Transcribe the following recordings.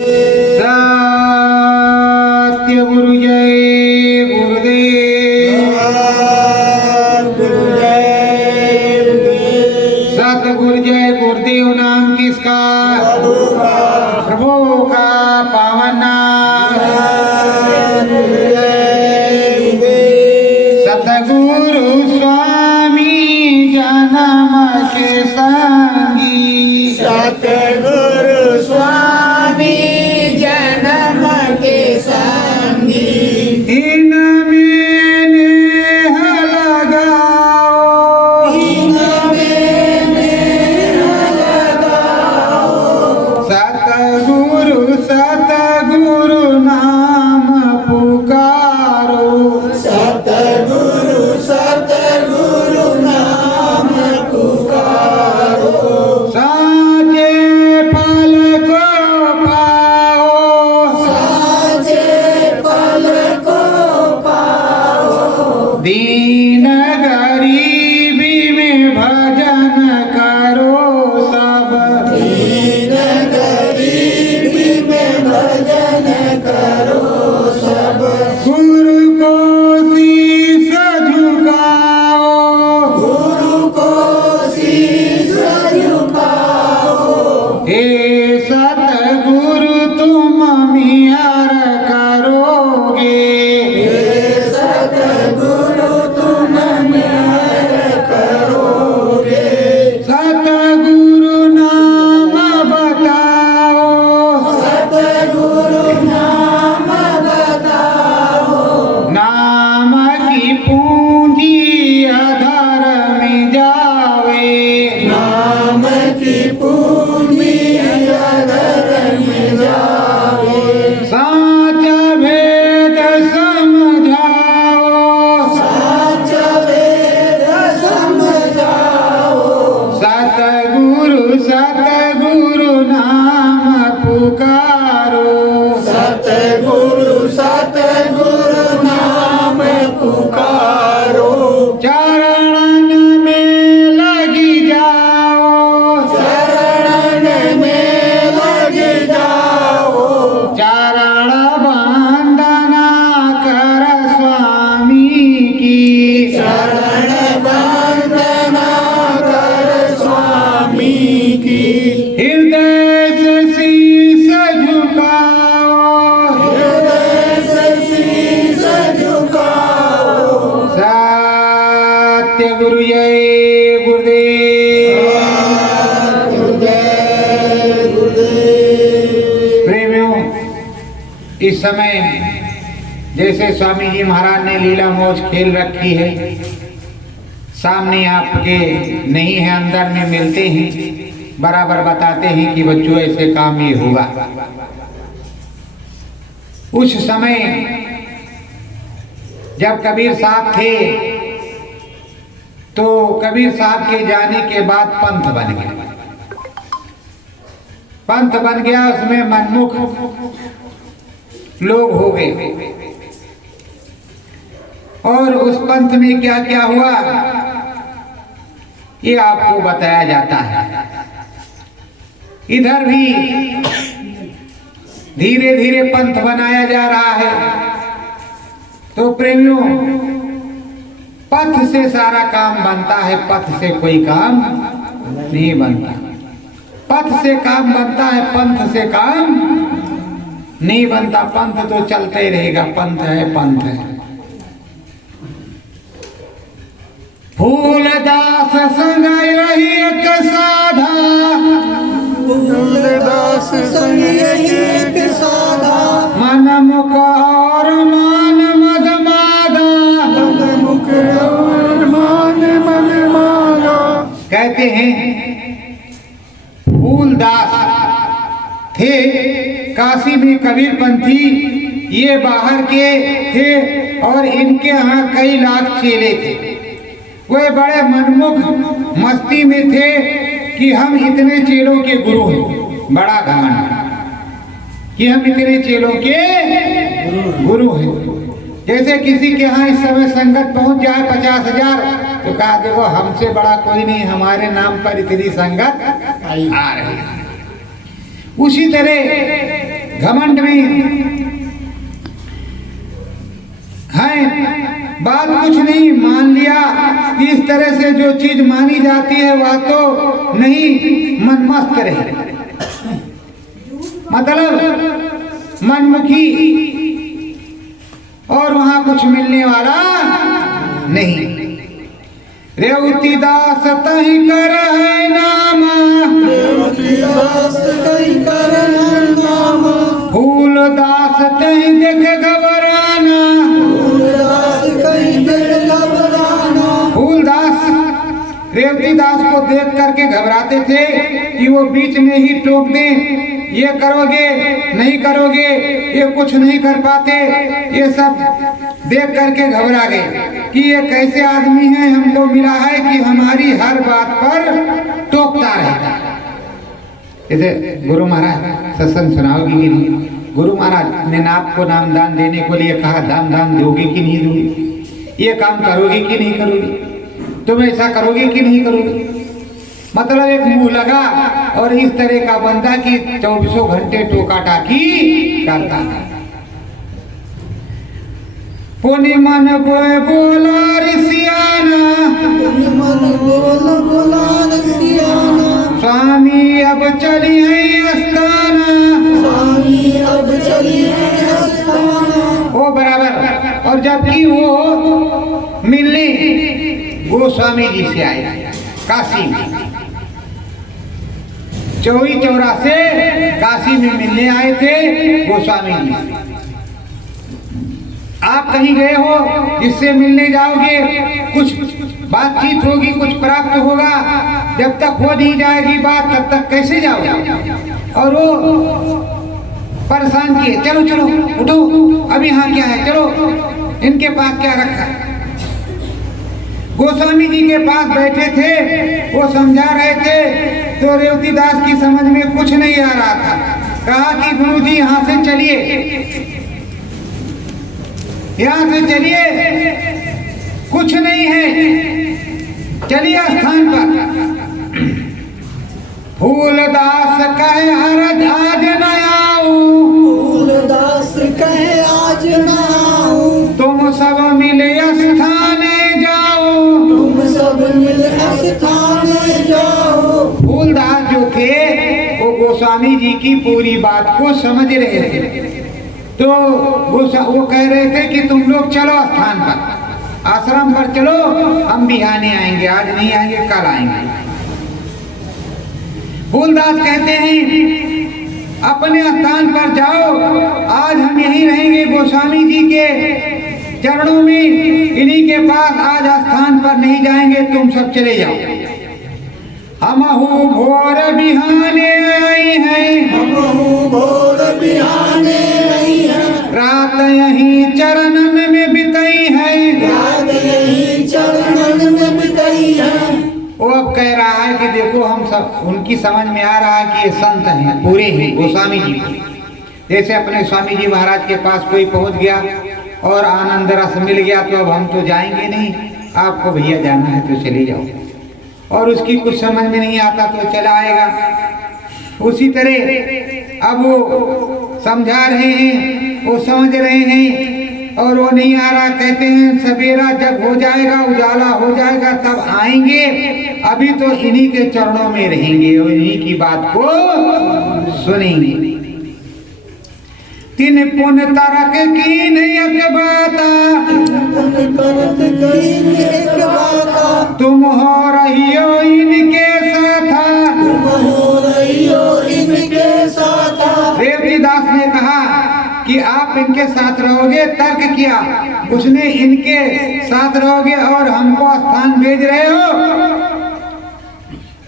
सत्य गुरु जय गुरुदेव। सतगुरु जय गुरुदेव नाम किसका? प्रभु का पावन नाम। सतगुरु स्वामी जन्म के संगी। सतगुरु स्वामी जन्म के संगी। इनमें नेह लगाओ, इनमें नेह लगाओ। सतगुरु सतगुरु नाम पुकारो। सतगुरु सतगुरु नाम पुकारो। साचे फल को पाओ, साचे फल को पाओ। दीन गरीबी में भजन करो सब। दीन गरीबी में भजन करो सब। गुरु को शीश झुकाओ, गुरु को शीश झुकाओ। हे सतगुरु तुम मियार करोगे। हे सतगुरु तुम न्याय करोगे। सतगुरु नाम बताओ, सतगुरु नाम बताओ। नाम की पूंजी अधर में जावे। नाम की पूंजी अगर में जावे। साचा भेद समझाओ, साच वेद समझाओ। सतगुरु सतगुरु नाम पुकारो। सतगुरु सतगुरु नाम पुकारो। चरणन में लगी जाओ, चरण में लग जाओ। चरण वंदना कर स्वामी की। शरण वंदना कर स्वामी की। हृदय से शीश झुकाओ, हृदय से शीश झुकाओ। सत्य गुरु जय गुरुदेव। जय गुरुदेव। प्रेमियों, इस समय जैसे स्वामी जी महाराज ने लीला मौज खेल रखी है, सामने आपके नहीं है, अंदर में मिलते हैं, बराबर बताते हैं कि बच्चों ऐसे काम ये होगा। उस समय जब कबीर साहब थे तो कबीर साहब के जाने के बाद पंथ बन गया। पंथ बन गया, उसमें मनमुख लोग हो गए। और उस पंथ में क्या क्या हुआ ये आपको बताया जाता है। इधर भी धीरे धीरे पंथ बनाया जा रहा है। तो प्रेमियों, पथ से सारा काम बनता है, पथ से कोई काम नहीं बनता। पथ से काम बनता है, पंथ से काम नहीं बनता। पंथ तो चलता ही रहेगा, पंथ है पंथ है। फूलदास संग यही एक साधा, फूलदास संग एक साधा। मन मुख और मान मद मादा। मुख और मान मन मारा। कहते हैं फूलदास थे काशी में कबीरपंथी, ये बाहर के थे और इनके यहाँ कई लाख चेले थे। वे बड़े मनमुख मस्ती में थे कि हम इतने चेलों के गुरु हैं। बड़ा घमंड कि हम इतने चेलों के गुरु हैं। जैसे किसी के यहाँ इस समय संगत पहुंच जाए 50,000 तो कहा देखो हमसे बड़ा कोई नहीं, हमारे नाम पर इतनी संगत आ रही है। उसी तरह घमंड में है, बात कुछ नहीं, मान लिया कि इस तरह से जो चीज मानी जाती है वह तो नहीं, मनमस्त रहे, मतलब मनमुखी, और वहां कुछ मिलने वाला नहीं। रेवती दास तहि कर है नामा, दास कई कर नाम, फूल दास तहि देख घबराना, दास कई देख घबराना। फूलदास रेवती दास को देख करके घबराते थे कि वो बीच में ही टोक दें, ये करोगे नहीं करोगे, ये कुछ नहीं कर पाते, ये सब देख करके घबरा गए कि ये कैसे आदमी हैं, हमको मिला है कि हमारी हर बात पर टोकता रहता है। जैसे गुरु महाराज सत्संग सुनाओगी कि नहीं, गुरु महाराज ने आपको नामदान देने को लिए कहा, दान दोगे कि नहीं दोगे, ये काम करोगे कि नहीं करोगे, तुम ऐसा करोगे कि नहीं करोगे। मतलब एक मुंह लगा और इस तरह का बंदा कि 24 घंटे टोका टाकी करता है। पुनि मन बोला ऋषियाना, मन बोला ऋषियाना, स्वामी अब चली है अस्ताना, स्वामी अब चली है अस्ताना। वो बराबर, और जबकि वो मिलने गोस्वामी जी से आए काशी में, चौरी चौरा से काशी में मिलने आए थे गोस्वामी जी। आप कहीं गए हो, जिससे मिलने जाओगे कुछ बातचीत होगी, कुछ प्राप्त होगा, जब तक हो नहीं जाएगी बात तब तक कैसे जाओगे। और वो परेशान किए, चलो चलो उठो, अब यहाँ क्या है, चलो इनके पास क्या रखा है। गोस्वामी जी के पास बैठे थे, वो समझा रहे थे, तो रेवती दास की समझ में कुछ नहीं आ रहा था। कहा कि गुरु जी यहाँ से चलिए, यहाँ से चलिए, कुछ नहीं है, चलिए स्थान पर। फूलदास कहे हरज आज न आऊं, फूलदास कहे आज न आऊं, तुम सब मिले स्थान जाओ, तुम सब मिल स्थान जाओ। फूलदास जो थे वो गोस्वामी जी की पूरी बात को समझ रहे थे, तो वो कह रहे थे कि तुम लोग चलो स्थान पर, आश्रम पर चलो, हम बिहाने आएंगे, आज नहीं आएंगे कल आएंगे। फूलदास कहते हैं अपने स्थान पर जाओ, आज हम यहीं रहेंगे गोस्वामी जी के चरणों में, इन्हीं के पास, आज स्थान पर नहीं जाएंगे, तुम सब चले जाओ। हमहु भोर बिहाने आई हैं, हमहु भोर बिहाने आई हैं, रात यहीं चरणन में बिताई है, रात यहीं चरणन में बिताई है। वो अब कह रहा है कि देखो हम सब, उनकी समझ में आ रहा है कि ये संत हैं, पूरे हैं गोस्वामी जी। जैसे अपने स्वामी जी महाराज के पास कोई पहुंच गया और आनंद रस मिल गया, तो अब हम तो जाएंगे नहीं, आपको भैया जाना है तो चले जाओ, और उसकी कुछ समझ में नहीं आता तो चला आएगा। उसी तरह अब वो समझा रहे हैं, वो समझ रहे हैं, और वो नहीं आ रहा। कहते हैं सवेरा जब हो जाएगा, उजाला हो जाएगा, तब आएंगे, अभी तो इन्हीं के चरणों में रहेंगे और इन्हीं की बात को सुनेंगे। तीन पुण्य तरक कीन एक बाता, तुम हो रहियो इनके साथा, रेवती दास ने कहा कि आप इनके साथ रहोगे, तर्क किया उसने, इनके साथ रहोगे और हमको स्थान भेज रहे हो,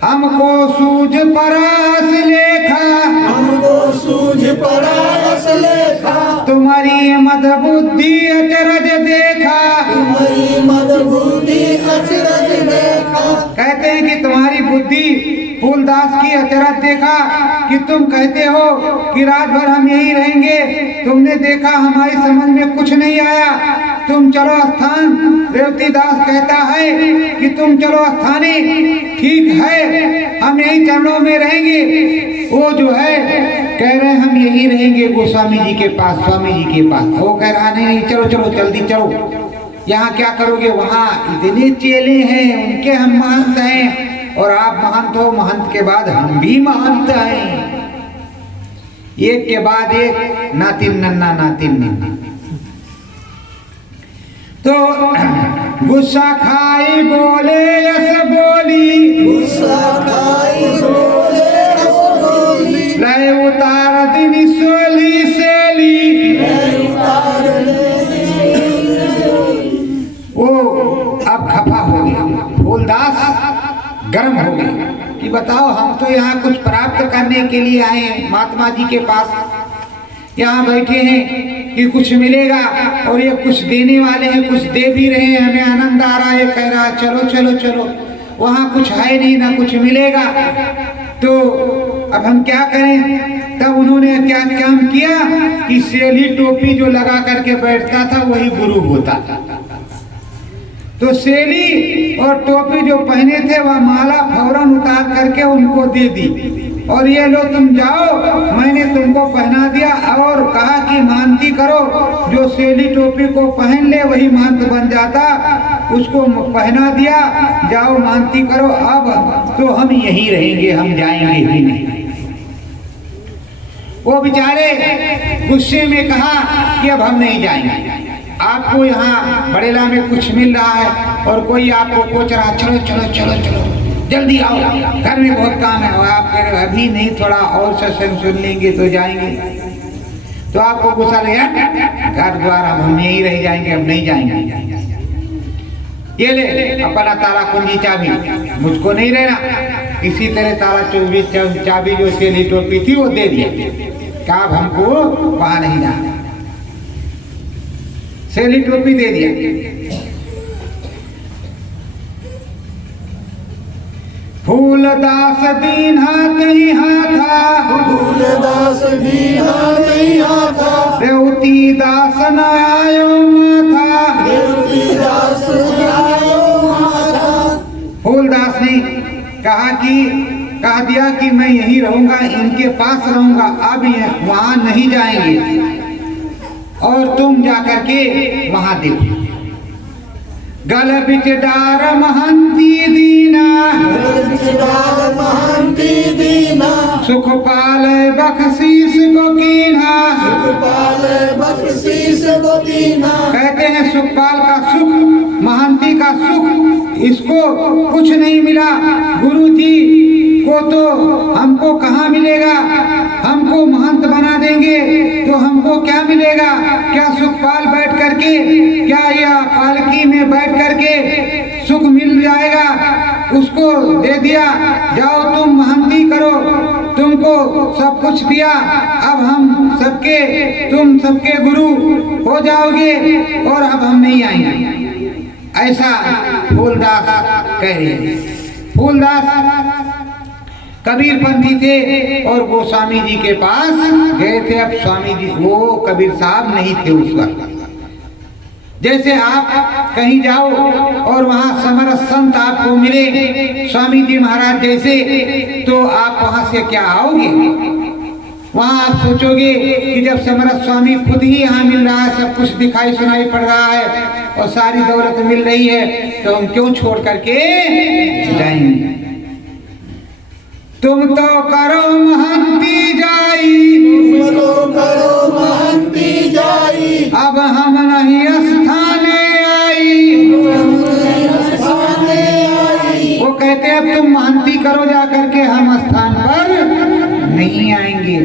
हमको सूझ परास लेखा, हमको सूझ परास लेखा, तुम्हारी मद बुद्धि अचरज देखा, तुम्हारी मद बुद्धि अचरज देखा। कहते हैं कि तुम्हारी बुद्धि फूलदास की अचरज देखा कि तुम कहते हो कि रात भर हम यहीं रहेंगे, तुमने देखा हमारी समझ में कुछ नहीं आया, तुम चलो स्थान। रेवती दास कहता है कि तुम चलो स्थाने, ठीक है हम यहीं चरणों में रहेंगे। वो जो है कह रहे हम यहीं रहेंगे गोस्वामी जी के पास, स्वामी जी के पास। वो कह रहा नहीं नहीं, चलो चलो जल्दी चलो, यहाँ क्या करोगे, वहाँ इतने चेले हैं, उनके हम महंत हैं, और आप महंत हो, महंत के बाद हम भी महंत हैं। एक के बाद एक, नातिन नन्ना नातिन नन्ना। तो गुस्सा खाई बोले यस बोली, गुस्सा खाई बोले रस बोली, लय उतार दिन सोली सेली। मैं उतार वो अब खफा हो गया, फूलदास गर्म हो गए कि बताओ हम तो यहाँ कुछ प्राप्त करने के लिए आए हैं महात्मा जी के पास, यहाँ बैठे हैं कि कुछ मिलेगा, और ये कुछ देने वाले हैं, कुछ दे भी रहे हैं, हमें आनंद आ रहा है, कह रहा है चलो चलो चलो, वहाँ कुछ है नहीं, ना कुछ मिलेगा, तो अब हम क्या करें। तब उन्होंने क्या काम किया कि सेली टोपी जो लगा करके बैठता था वही गुरु होता था। तो सेली और टोपी जो पहने थे वह माला फौरन उतार करके उनको दे दी, और ये लो तुम जाओ, मैंने तुमको पहना दिया, और कहा कि मानती करो, जो सेली टोपी को पहन ले वही महंत बन जाता, उसको पहना दिया, जाओ मानती करो, अब तो हम यहीं रहेंगे, हम जाएंगे ही नहीं। वो बेचारे गुस्से में कहा कि अब हम नहीं जाएंगे, आपको यहाँ बड़ेला में कुछ मिल रहा है और कोई आपको पूछ रहा, चलो चलो चलो चलो जल्दी आओ, घर में बहुत काम है, और आप कह रहे अभी नहीं, थोड़ा और सत्संग सुन लेंगे तो जाएंगे, तो आपको गुस्सा लगा, घर द्वार हम यहीं रह जाएंगे, अब नहीं जाएंगे। ये ले अपना ताला कुंजी चाबी, मुझको नहीं रहना। इसी तरह ताला चाबी जो सेली टोपी थी वो दे दिया, क्या अब हमको वहां नहीं जाना, सेली टोपी दे दिया। फूलदास दीन्हा नहीं हाथा, फूलदास दीन्हा नहीं हाथा, रेवती दास न आयो माथा, रेवती दास न आयो माथा। फूलदास ने कहा दिया कि मैं यहीं रहूंगा, इनके पास रहूंगा, अब वहां नहीं जाएंगे, और तुम जाकर के वहां देखो। गल बिच डार महंती दीना, महंती दीना, सुख पाल बख्शीस को कीन्हा, सुखपाल बख्शीस को दीना। कहते हैं सुखपाल का सुख, महंती का सुख, इसको कुछ नहीं मिला, गुरु जी को तो हमको कहाँ मिलेगा, हमको महंत बना देंगे तो हमको क्या मिलेगा, क्या सुखपाल बैठ करके, क्या यह पालकी में बैठ करके सुख मिल जाएगा, उसको दे दिया, जाओ तुम महंती करो, तुमको सब कुछ दिया, अब हम सबके, तुम सबके गुरु हो जाओगे, और अब हम नहीं आएंगे। ऐसा फूलदास कह रहे हैं। फूलदास कबीर पंथी थे और गोस्वामी जी के पास गए थे। अब स्वामी जी, वो कबीर साहब नहीं थे उस वक्त। जैसे आप कहीं जाओ और वहाँ समरस संत आपको मिले, स्वामी जी महाराज जैसे, तो आप वहाँ से क्या आओगे, वहाँ आप सोचोगे कि जब समरस स्वामी खुद ही यहाँ मिल रहा है, सब कुछ दिखाई सुनाई पड़ रहा है और सारी दौलत मिल रही है, तो हम क्यों छोड़ करके जाएंगे। तुम तो करो महंती जाई, तुम तो करो महंती जाई, अब हम नहीं स्थाने आई। वो कहते हैं अब तुम महंती करो जा करके, हम स्थान पर नहीं आएंगे।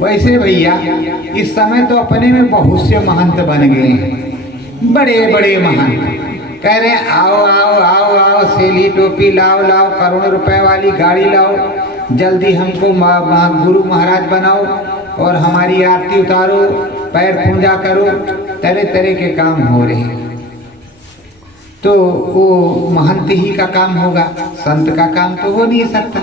वैसे भैया इस समय तो अपने में बहुत से महंत बन गए हैं, बड़े बड़े महंत कह रहे हैं आओ आओ आओ आओ, सेली टोपी लाओ लाओ, करोड़ों रुपए वाली गाड़ी लाओ, जल्दी हमको गुरु महाराज बनाओ और हमारी आरती उतारो, पैर पूजा करो, तरह तरह के काम हो रहे हैं। तो वो महंत ही का काम होगा, संत का काम तो हो नहीं सकता।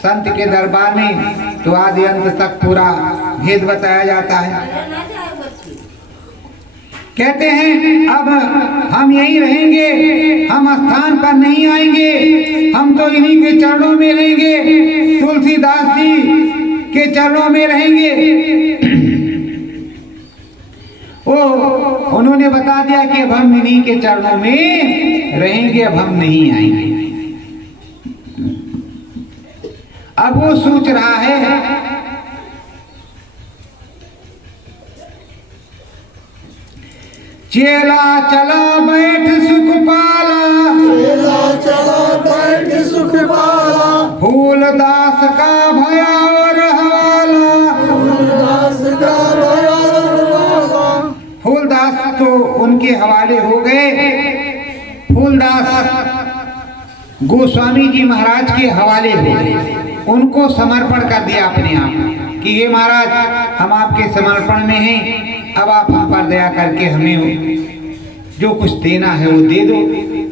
संत के दरबार में तो आदि अंत तक पूरा भेद बताया जाता है। कहते हैं अब हम यहीं रहेंगे, हम स्थान पर नहीं आएंगे, हम तो इन्हीं के चरणों में रहेंगे। तुलसीदास जी के चरणों में रहेंगे। ओ उन्होंने बता दिया कि अब हम इन्हीं के चरणों में रहेंगे, अब हम नहीं आएंगे। अब वो सोच रहा है चेला चला बैठ सुख पाला, चेला चला बैठ सुख पाला, फूलदास का भया और हवाला। फूलदास का भया और हवाला। फूलदास तो उनके हवाले हो गए। फूलदास गोस्वामी जी महाराज के हवाले हो गए, उनको समर्पण कर दिया अपने आप कि हे महाराज हम आपके समर्पण में हैं, अब आप हम पर दया करके हमें जो कुछ देना है वो दे दो,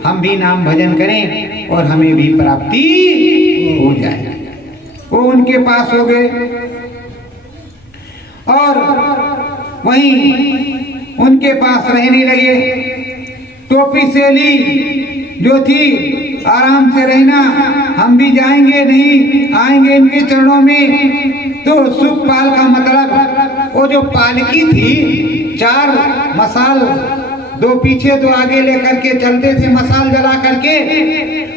हम भी नाम भजन करें और हमें भी प्राप्ति हो जाए। वो उनके पास हो गए और वहीं उनके पास रहने लगे। टोपी सेली जो थी आराम से रहना, हम भी जाएंगे नहीं आएंगे इनके चरणों में। तो सुखपाल का मतलब वो जो पालकी थी, 4 मसाल, 2 पीछे 2 आगे लेकर के चलते थे मसाल जला करके,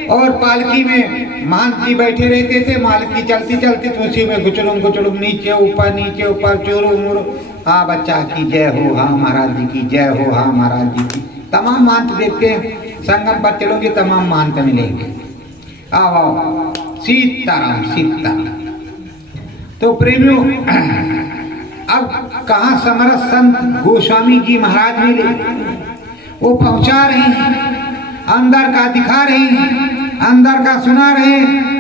और पालकी में महंत जी बैठे रहते थे। पालकी चलती चलती तो उसी में गुचड़ुम गुचड़ुम नीचे ऊपर चोरो मोरो, हाँ बच्चा की जय हो, हाँ महाराज जी की जय हो, हाँ महाराज जी की। तमाम महंत देखते हैं, संगम पर चलोगे तमाम महंत मिलेंगे। आओ आओ सीताराम सीताराम। तो प्रेमियों अब कहाँ समरस संत गोस्वामी जी महाराज मिले, वो पहुंचा रहे हैं, अंदर का दिखा रहे हैं, अंदर का सुना रहे हैं।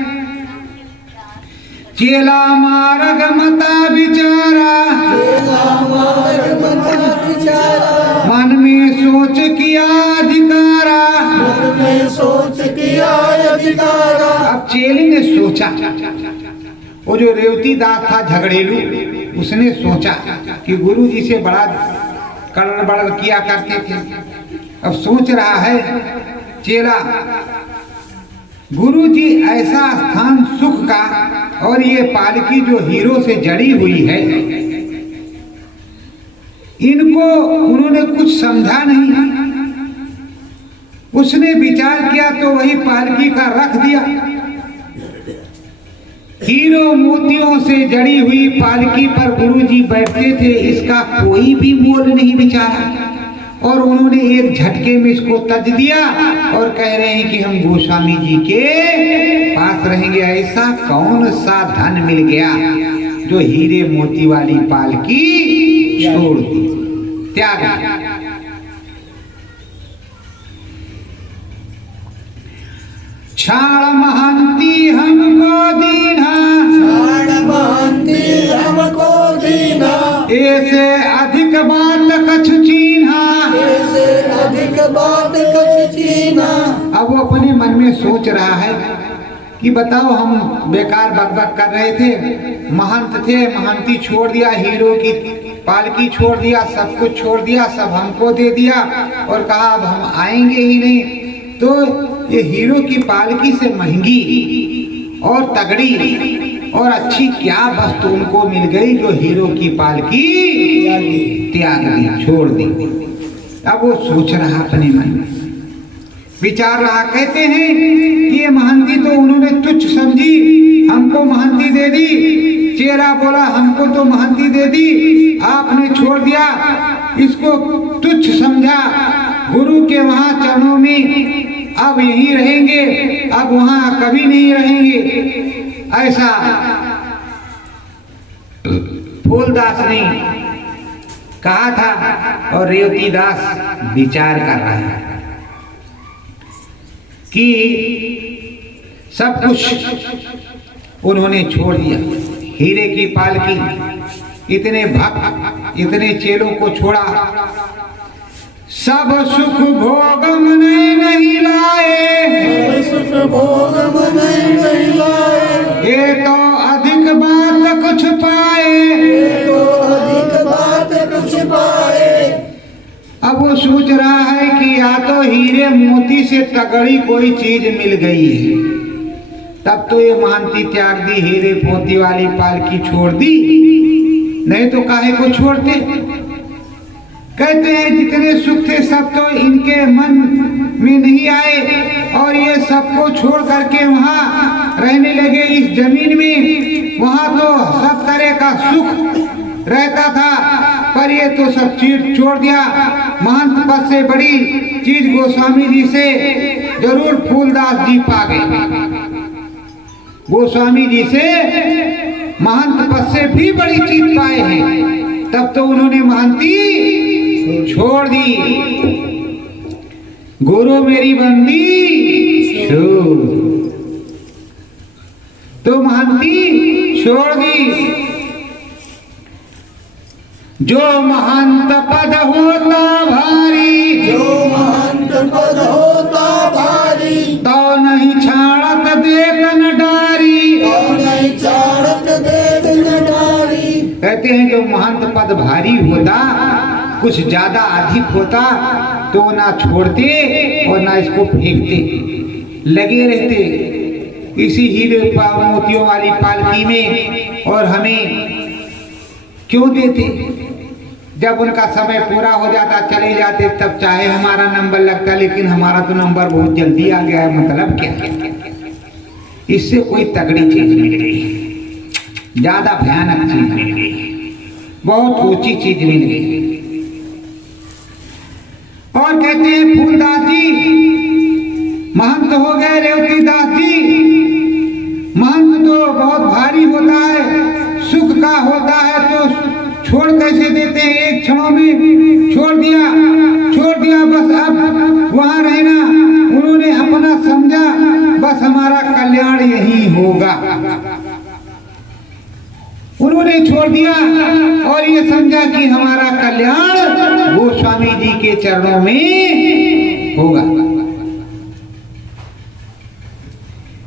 चेला मार्ग मता विचारा, चेला मार्ग मता विचारा, मन में सोच किया अधिकारा, मन में सोच किया अधिकारा। अब चेले ने सोचा, वो जो रेवती दास था झगड़ेलू, उसने सोचा कि गुरु जी से बड़ा कड़बड़ किया करते थे। अब सोच रहा है चेला, गुरु जी ऐसा स्थान सुख का, और ये पालकी जो हीरो से जड़ी हुई है, इनको उन्होंने कुछ समझा नहीं। उसने विचार किया तो वही पालकी का रख दिया। हीरो मोतियों से जड़ी हुई पालकी पर गुरुजी बैठते थे, इसका कोई भी मोल नहीं विचारा, और उन्होंने एक झटके में इसको तज दिया और कह रहे हैं कि हम गोस्वामी जी के पास रहेंगे। ऐसा कौन सा धन मिल गया जो हीरे मोती वाली पालकी छोड़ दी, त्याग दिया। क्षण महंती हमको दीना, क्षण महंती हमको दीना, ऐसे अधिक बात कछु चीन्हा, ऐसे अधिक बात कछ चीना। अब वो अपने मन में सोच रहा है कि बताओ हम बेकार बकबक कर रहे थे, महंत थे, महंती छोड़ दिया, हीरो की पालकी छोड़ दिया, सब कुछ छोड़ दिया, सब हमको दे दिया और कहा अब हम आएंगे ही नहीं। तो ये हीरो की पालकी से महंगी और तगड़ी और अच्छी क्या वस्तु उनको मिल गई जो हीरो की पालकी त्याग दी, छोड़ दी। अब वो सोच रहा अपने मन में, विचार रहा। कहते हैं कि ये महंती तो उन्होंने तुच्छ समझी, हमको महंती दे दी। चेला बोला हमको तो महंती दे दी, आपने छोड़ दिया, इसको तुच्छ समझा। गुरु के वहां चरणों में अब यहीं रहेंगे, अब वहां कभी नहीं रहेंगे, ऐसा फूलदास ने कहा था। और रेवती दास विचार कर रहा है कि सब कुछ उन्होंने छोड़ दिया, हीरे की पालकी, इतने भक्त, इतने चेलों को छोड़ा, सब सुख भोग मने नहीं लाए, सुख भोग मने नहीं लाए, ये तो अधिक बात कुछ पाए, ये तो अधिक बात कुछ पाए। अब वो सोच रहा है कि या तो हीरे मोती से तगड़ी कोई चीज मिल गई है, तब तो ये महंती त्याग दी, हीरे मोती वाली पालकी छोड़ दी, नहीं तो काहे को छोड़ते। कहते हैं जितने सुख थे सब तो इनके मन में नहीं आए और ये सबको छोड़ करके वहां रहने लगे इस जमीन में। वहां तो सब तरह का सुख रहता था, पर ये तो सब चीज छोड़ दिया। महंत पद से बड़ी चीज गोस्वामी जी से जरूर फूलदास जी पा गए। गोस्वामी जी से महंत पद से भी बड़ी चीज पाए हैं, तब तो उन्होंने महंती छोड़ दी। गुरु मेरी बंदी तो महंती छोड़ दी। जो महंत पद होता भारी, जो महंत पद होता भारी, तो नहीं छाड़त देतन डारी, तो नहीं छाड़त देतन डारी। कहते हैं जो महंत पद भारी होता, कुछ ज्यादा अधिक होता, तो ना छोड़ते और ना इसको फेंकते, लगे रहते इसी हीरे मोतियों वाली पालकी में। और हमें क्यों देते? जब उनका समय पूरा हो जाता चले जाते, तब चाहे हमारा नंबर लगता, लेकिन हमारा तो नंबर बहुत जल्दी आ गया है। मतलब क्या है? इससे कोई तगड़ी चीज मिल गई, ज्यादा भयानक चीज मिल गई, बहुत ऊंची चीज मिल गई। और कहते हैं फूलदास जी महंत हो गए, रेवतीदास जी। महंत तो बहुत भारी होता है, सुख का होता है, तो छोड़ कैसे देते हैं? एक क्षणों में छोड़ दिया बस अब वहां रहना उन्होंने अपना समझा, बस हमारा कल्याण यही होगा। उन्होंने छोड़ दिया और ये समझा कि हमारा कल्याण गोस्वामी जी के चरणों में होगा।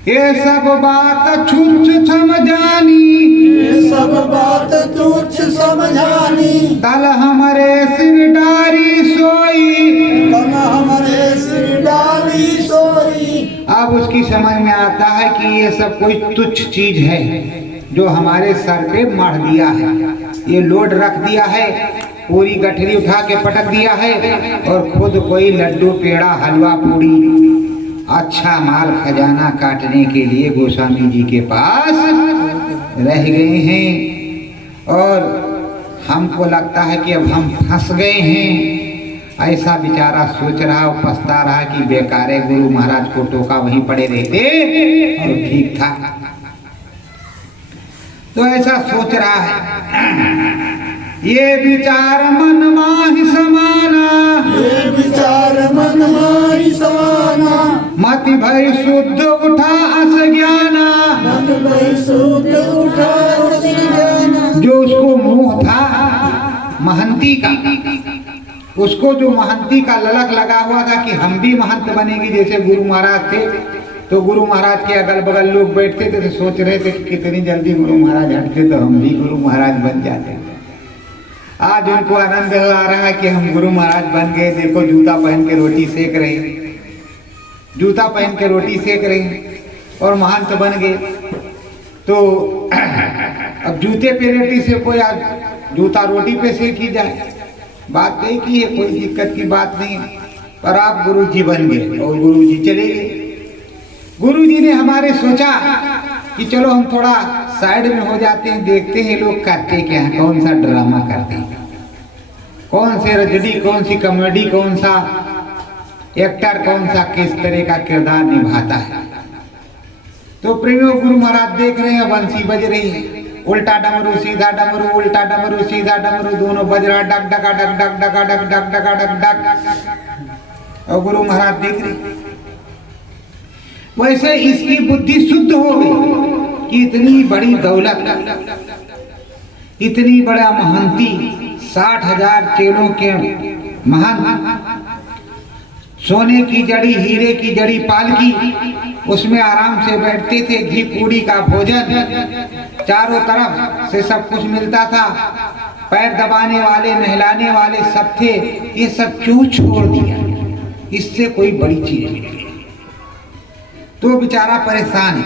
ये सब बात तुच्छ समझानी, ये सब बात तुच्छ समझानी, तल हमारे सिर डारी सोई, तल हमारे सिर डाली सोई। अब उसकी समझ में आता है कि ये सब कोई तुच्छ चीज है जो हमारे सर पे मढ़ दिया है। ये लोड रख दिया है, पूरी गठरी उठा के पटक दिया है और खुद कोई लड्डू पेड़ा हलवा पूड़ी अच्छा माल खजाना काटने के लिए गोस्वामी जी के पास रह गए हैं। और हमको लगता है कि अब हम फंस गए हैं। ऐसा बेचारा सोच रहा और पछता रहा कि बेकारे गुरु महाराज को टोका वहीं पड़े रहते तो ठीक था। तो ऐसा सोच रहा है। ये विचार मन माहि समाना, ये विचार मन माहि समाना, मति भय शुद्ध उठा अस ज्ञाना। मति भय शुद्ध उठा अस ज्ञाना। जो उसको मोह था महंती का, उसको जो महंती का ललक लगा हुआ था कि हम भी महंत बनेंगे जैसे गुरु महाराज थे, तो गुरु महाराज के अगल बगल लोग बैठते थे तो सोच रहे थे कि कितनी जल्दी गुरु महाराज हटते तो हम भी गुरु महाराज बन जाते। आज उनको आनंद आ रहा है कि हम गुरु महाराज बन गए। देखो जूता पहन के रोटी सेक रहे हैं, जूता पहन के रोटी सेक रहे हैं और महंत बन गए। तो अब जूते पे रोटी से कोई आज जूता रोटी पे सेकी जाए, बात नहीं की है, कोई दिक्कत की बात नहीं। पर आप गुरु जी बन गए और गुरु जी चले गए। गुरु जी ने हमारे सोचा कि चलो हम थोड़ा साइड में हो जाते हैं, देखते हैं लोग करते क्या हैं, कौन सा ड्रामा करते हैं, कौन से रजडी, कौन सी कॉमेडी, कौन सा एक्टर, कौन सा किस तरह का किरदार निभाता है। तो प्रेमियों गुरु महाराज देख रहे हैं, बंसी बज रही है, उल्टा डमरू सीधा डमरू, उल्टा डमरू सीधा डमरू, दोनों बज रहा डक डका डक डक डका डक डक डका डक डक। और गुरु महाराज देख रहे। वैसे इसकी बुद्धि शुद्ध हो गई कि इतनी बड़ी दौलत, इतनी बड़ा महंती, 60,000 चेलों के महंत, सोने की जड़ी, हीरे की जड़ी पालकी, उसमें आराम से बैठते थे, घी पूड़ी का भोजन, चारों तरफ से सब कुछ मिलता था, पैर दबाने वाले, नहलाने वाले सब थे। ये सब क्यों छोड़ दिया? इससे कोई बड़ी चीज मिल गई तो बेचारा परेशान है।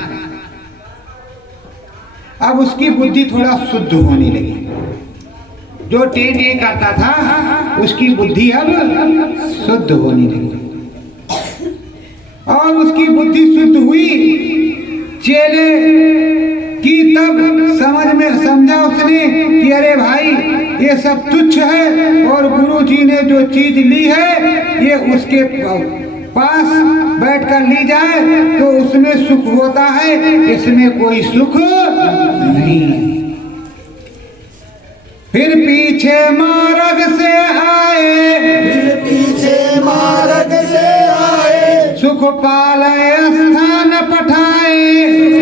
अब उसकी बुद्धि थोड़ा शुद्ध होने लगी। जो टे टे करता था उसकी बुद्धि अब शुद्ध होने लगी, और उसकी बुद्धि शुद्ध हुई। चेले की तब समझ में समझा उसने कि अरे भाई ये सब तुच्छ है, और गुरु जी ने जो चीज ली है ये उसके पास बैठकर ली जाए तो उसमें सुख होता है, इसमें कोई सुख नहीं। फिर पीछे मार्ग से आए, फिर पीछे मार्ग से आए, सुख पालय स्थान पठाए,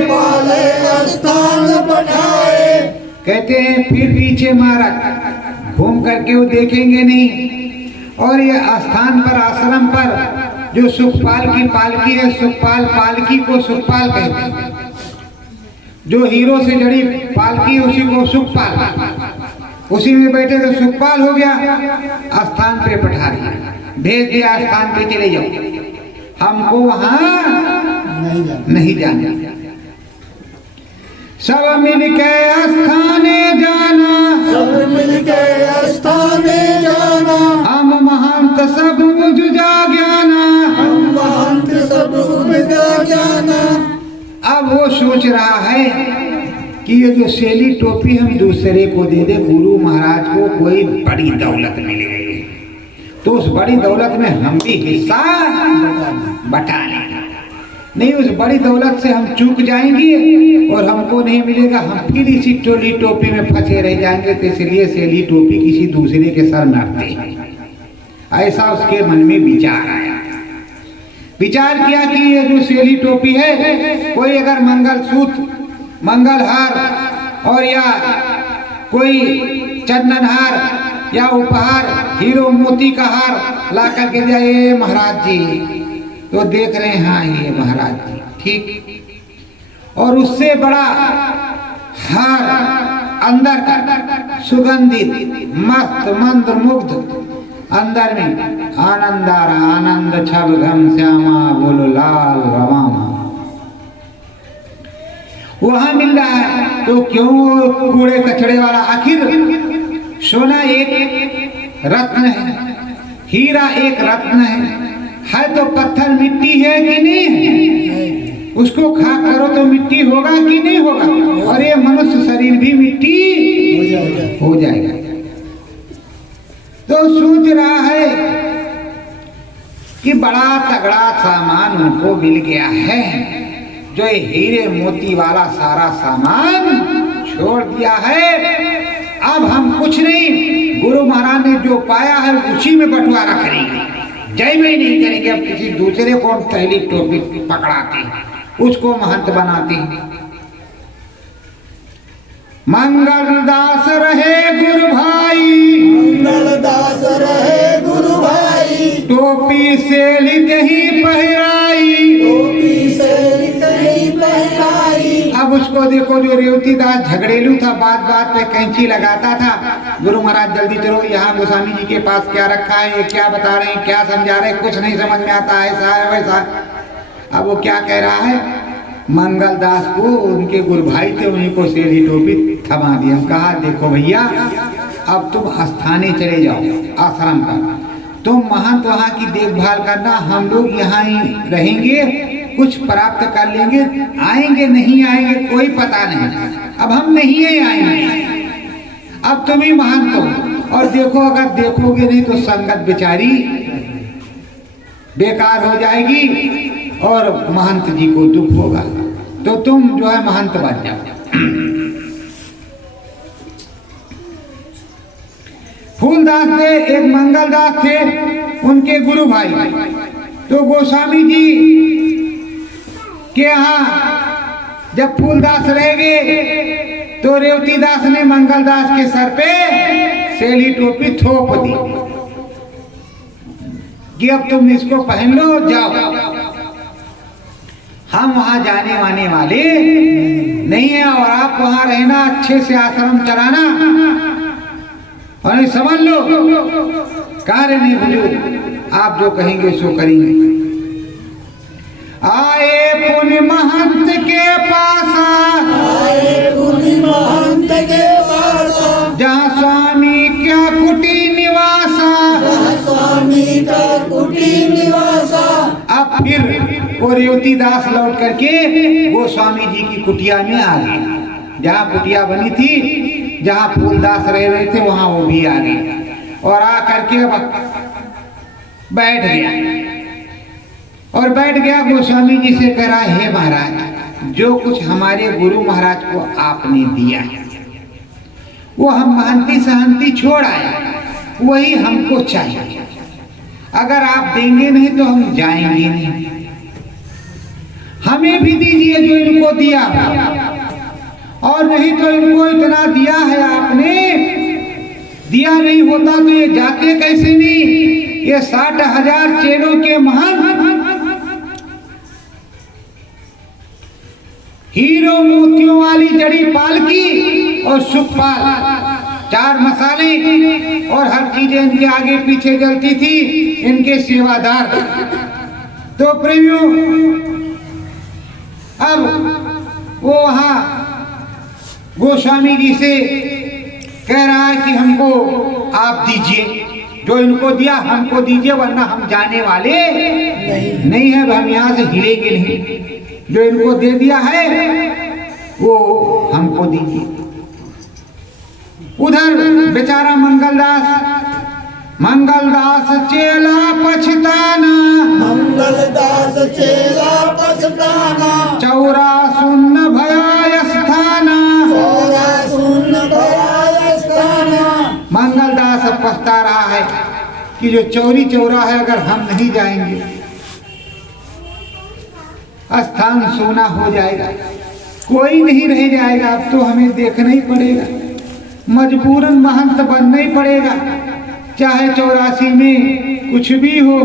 पालय स्थान पठाए। कहते हैं फिर पीछे मार्ग घूम करके वो देखेंगे नहीं, और ये स्थान पर आश्रम पर जो सुखपाल की पालकी है, सुखपाल पालकी को सुखपाल कहते हैं। जो हीरो से जड़ी पालकी उसी को सुखपाल, उसी में बैठे तो सुखपाल हो गया। स्थान पे पठा दिया, भेज दिया स्थान पे, चले जाओ, हमको वहां नहीं जाना। सब मिलके स्थाने जाना, सब मिलके स्थाने जाना, हम महंत सब बुझा ज्ञाना, हम महंत सब उपजा जाना। अब वो सोच रहा है कि ये जो सेली टोपी हम दूसरे को दे दे, गुरु महाराज को कोई बड़ी दौलत मिल गई है, तो उस बड़ी दौलत में हम भी हिस्सा बटा लेंगे। नहीं, उस बड़ी दौलत से हम चूक जाएंगे और हमको नहीं मिलेगा, हम फिर इसी टोली टोपी में फंसे रह जाएंगे। तो इसलिए सेली टोपी किसी दूसरे के सर नड़ते हैं। ऐसा उसके मन में विचार आया। विचार किया कि ये जो सेली टोपी है, कोई अगर मंगलसूत्र, मंगलहार और या कोई चंदनहार या उपहार हीरो मोती का हार ला करके जाए महाराज जी, तो देख रहे हैं हाँ ये महाराज जी ठीक, और उससे बड़ा हार अंदर का सुगंधित मस्त मंद मुग्ध, अंदर में आनंदारा आनंद छब घम श्यामा बोलो लाल रवामा वहां मिल रहा है, तो क्यों कूड़े कचड़े वाला? आखिर सोना एक रत्न है, हीरा एक रत्न है तो पत्थर मिट्टी है कि नहीं है? उसको खाक करो तो मिट्टी होगा कि नहीं होगा? और ये मनुष्य शरीर भी मिट्टी हो जाएगा। तो सोच रहा है कि बड़ा तगड़ा सामान उनको मिल गया है, जो ये हीरे मोती वाला सारा सामान छोड़ दिया है। अब हम कुछ नहीं, गुरु महाराज ने जो पाया है उसी में बंटवारा करेंगे, जय में नहीं करेंगे। अब किसी दूसरे को हम पहली टोपी पकड़ाते, उसको महंत बनाते। मंगलदास रहे गुरु भाई, मंगलदास रहे गुरु भाई, टोपी से लित ही पहराई, टोपी से लित ही पहराई। अब उसको देखो, जो रेवती दास झगड़ेलू था, बात बात पे कैंची लगाता था। गुरु महाराज जल्दी चलो, यहाँ गोस्वामी जी के पास क्या रखा है, क्या बता रहे हैं, क्या समझा रहे हैं, कुछ नहीं समझ में आता, ऐसा है वैसा। अब वो क्या कह रहा है, मंगलदास को उनके गुरु भाई थे, उन्हीं को सेली टोपी थमा दिया। कहा देखो भैया, अब तुम स्थाने चले जाओ आश्रम पर, तुम महंत वहाँ की देखभाल करना, हम लोग यहाँ ही रहेंगे, कुछ प्राप्त कर लेंगे, आएंगे नहीं आएंगे कोई पता नहीं, अब हम नहीं आएंगे, अब तुम ही महंत हो। और देखो, अगर देखोगे नहीं तो संगत बेचारी बेकार हो जाएगी और महंत जी को दुख होगा, तो तुम जो है महंत बन जाओ। फूलदास थे, एक मंगलदास थे, उनके गुरु भाई। तो गोस्वामी जी के यहाँ जब फूलदास रह गए तो रेवती दास ने मंगलदास के सर पे सेली टोपी थोप दी कि अब तुम इसको पहन लो, जाओ, हम वहां जाने वाने वाले नहीं है, और आप वहां रहना, अच्छे से आश्रम चलाना, और समझ लो कार्य नहीं बुझो, आप जो कहेंगे सो करेंगे। आए पुण्य महंत के पास, आए पुण्य और रेवती दास लौट करके गोस्वामी जी की कुटिया में आ गए। जहाँ कुटिया बनी थी, जहाँ फूलदास रह रहे थे, वहाँ वो भी आ गए और आ करके बैठ गया। और बैठ गया, गोस्वामी जी से कह रहा, हे महाराज, जो कुछ हमारे गुरु महाराज को आपने दिया है वो हम महंती सहंती छोड़ आए, वही हमको चाहिए। अगर आप देंगे नहीं तो हम जाएंगे नहीं। हमें भी दीजिए जो इनको दिया, और नहीं तो इनको इतना दिया है आपने, दिया नहीं होता तो ये जाते कैसे नहीं। ये 60,000 चेलों के महंत, हीरो मोतियों वाली जड़ी पालकी और सुखपाल, 4 मसाले और हर चीजें इनके आगे पीछे जलती थी, इनके सेवादार। तो प्रेमियों, अब वो वहां गोस्वामी जी से कह रहा है कि हमको आप दीजिए, जो इनको दिया हमको दीजिए, वरना हम जाने वाले नहीं है, हम यहाँ से हिलेंगे नहीं। जो इनको दे दिया है वो हमको दीजिए। उधर बेचारा मंगलदास चेला पछताना, मंगलदास चेला पछताना, चौरा सुन्न भया स्थाना, चौरा सुन्न भया स्थाना। मंगलदास अब पछता रहा है कि जो चौरी चौरा है, अगर हम नहीं जाएंगे स्थान सोना हो जाएगा, कोई नहीं रह जाएगा। अब तो हमें देखना ही पड़ेगा, मजबूरन महंत बनना ही पड़ेगा, चाहे 84 में कुछ भी हो।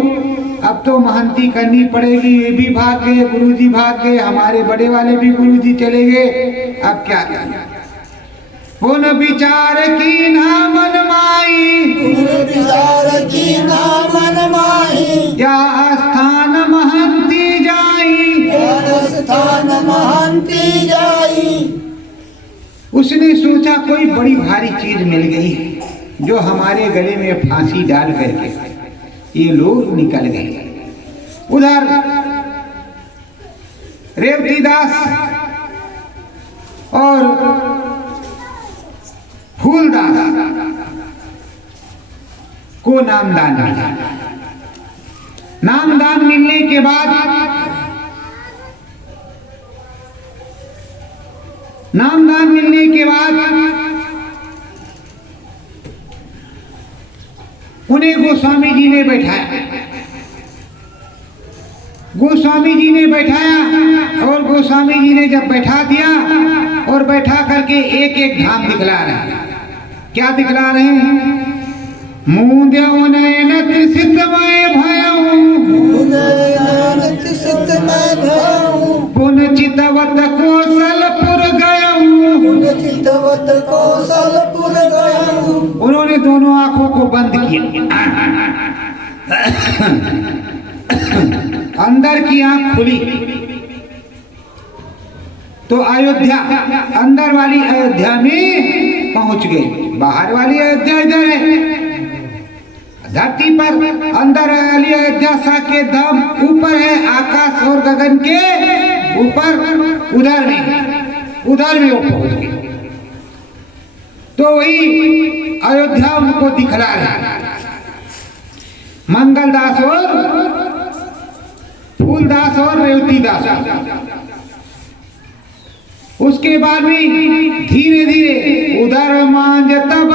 अब तो महंती करनी पड़ेगी। ये भी भाग गए, गुरुजी भाग गए, हमारे बड़े वाले भी गुरुजी चले गए, अब क्या करें। पुन विचार की ना मन माई, विचार की ना मन माही, या स्थान महंती जाई, स्थान महंती जाई। उसने सोचा कोई बड़ी भारी चीज मिल गई है, जो हमारे गले में फांसी डाल करके ये लोग निकल गए। उधर रेवतीदास और फूलदास को नामदान मिला। नामदान मिलने के बाद उन्हें गोस्वामी जी ने बैठाया। गोस्वामी जी ने बैठाया और गोस्वामी जी ने जब बैठा दिया और बैठा करके एक एक धाम दिखला रहे हैं। क्या दिखला रहे हैं? मूंद्यो नयन त्रिसितमय भयऊ, पुन चितवत कौशलपुर गयऊ। उन्होंने दोनों आंखों को बंद किया, अंदर की आंख खुली तो अयोध्या, अंदर वाली अयोध्या में पहुंच गए। बाहर वाली अयोध्या इधर है धरती पर, अंदर वाली अयोध्या सा के दम ऊपर है, आकाश और गगन के ऊपर, उधर में वो पहुंच गए। तो वही अयोध्या उनको दिखला रहा। मंगलदास और फूलदास और रेवतीदास। उसके बाद भी धीरे धीरे उधर मांझ तब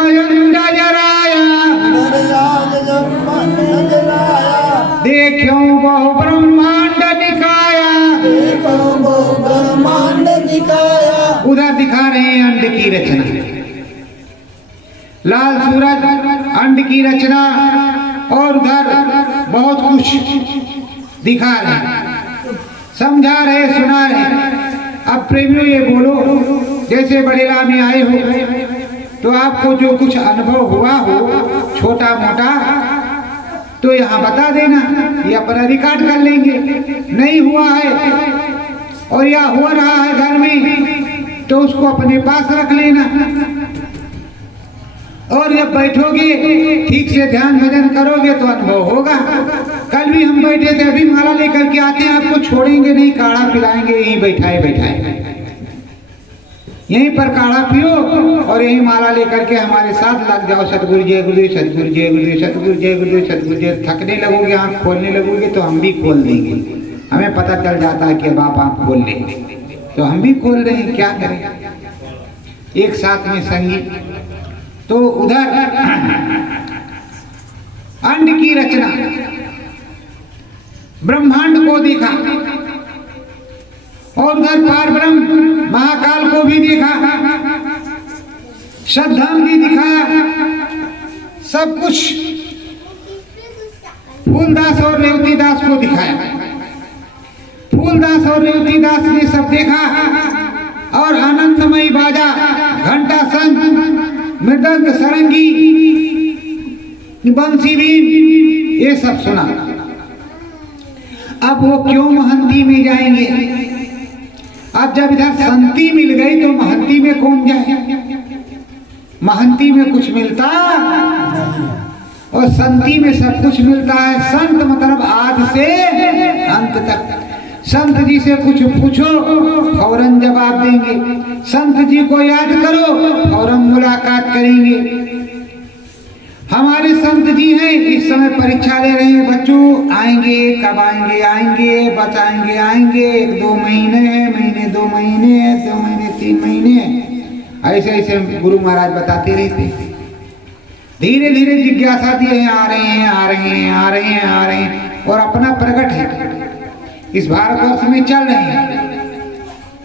जराया, देखो बहु ब्रह्मांड निकाया। उधर दिखा रहे हैं अंड की रचना, लाल सूरज अंड की रचना, और उधर बहुत कुछ दिखा रहे, समझा रहे, सुना रहे। अब प्रेमियों ये बोलो, जैसे बड़ेला में आए हो तो आपको जो कुछ अनुभव हुआ हो छोटा मोटा तो यहाँ बता देना, या अपना रिकॉर्ड कर लेंगे। नहीं हुआ है और या हो रहा है घर में तो उसको अपने पास रख लेना, और जब बैठोगे ठीक से ध्यान भजन करोगे तो अनुभव होगा। कल भी हम बैठे थे, अभी माला लेकर के आते हैं, आपको छोड़ेंगे नहीं, काढ़ा पिलाएंगे, यहीं बैठाए बैठाए यहीं पर काढ़ा पियो और यहीं माला लेकर के हमारे साथ लग जाओ। सतगुरु जय गुरुदेव, सतगुरु जय गुरुदेव, सतगुरु जय गुरुदेव, सतगुरु जय। थकने लगोगे, आँख खोलने लगोगे तो हम भी खोल देंगे, हमें पता चल जाता है कि अब आप आँख खोल लेंगे तो हम भी खोल रहे हैं, क्या करें एक साथ में संगीत। तो उधर अंड की रचना, ब्रह्मांड को देखा और उधर पार ब्रह्म महाकाल को भी देखा, श्रद्धाम भी दिखाया, सब कुछ फूलदास और रेवतीदास को दिखाया। फूलदास और रेवतीदास ने सब देखा और आनंदमयी बाजा, घंटा, संग, मृदंग, सरंगी, बंसी बीन ये सब सुना। अब वो क्यों महंती में जाएंगे? अब जब इधर संती मिल गई तो महंती में कौन जाए? महंती में कुछ मिलता और संती में सब कुछ मिलता है। संत मतलब आदि से अंत तक। संत जी से कुछ पूछो फौरन जवाब देंगे, संत जी को याद करो फौरन मुलाकात करेंगे। हमारे संत जी हैं, इस समय परीक्षा ले रहे हैं, बच्चों आएंगे, कब आएंगे? आएंगे, बताएंगे, आएंगे, 1-2 महीने है, महीने 2 महीने है, 2 महीने 3 महीने है, ऐसे ऐसे गुरु महाराज बताते रहते। धीरे धीरे जिज्ञासा दिए हैं, आ रहे हैं, आ रहे हैं, आ रहे हैं, आ रहे हैं, और अपना प्रकट है, इस भारतवर्ष में चल रहे हैं।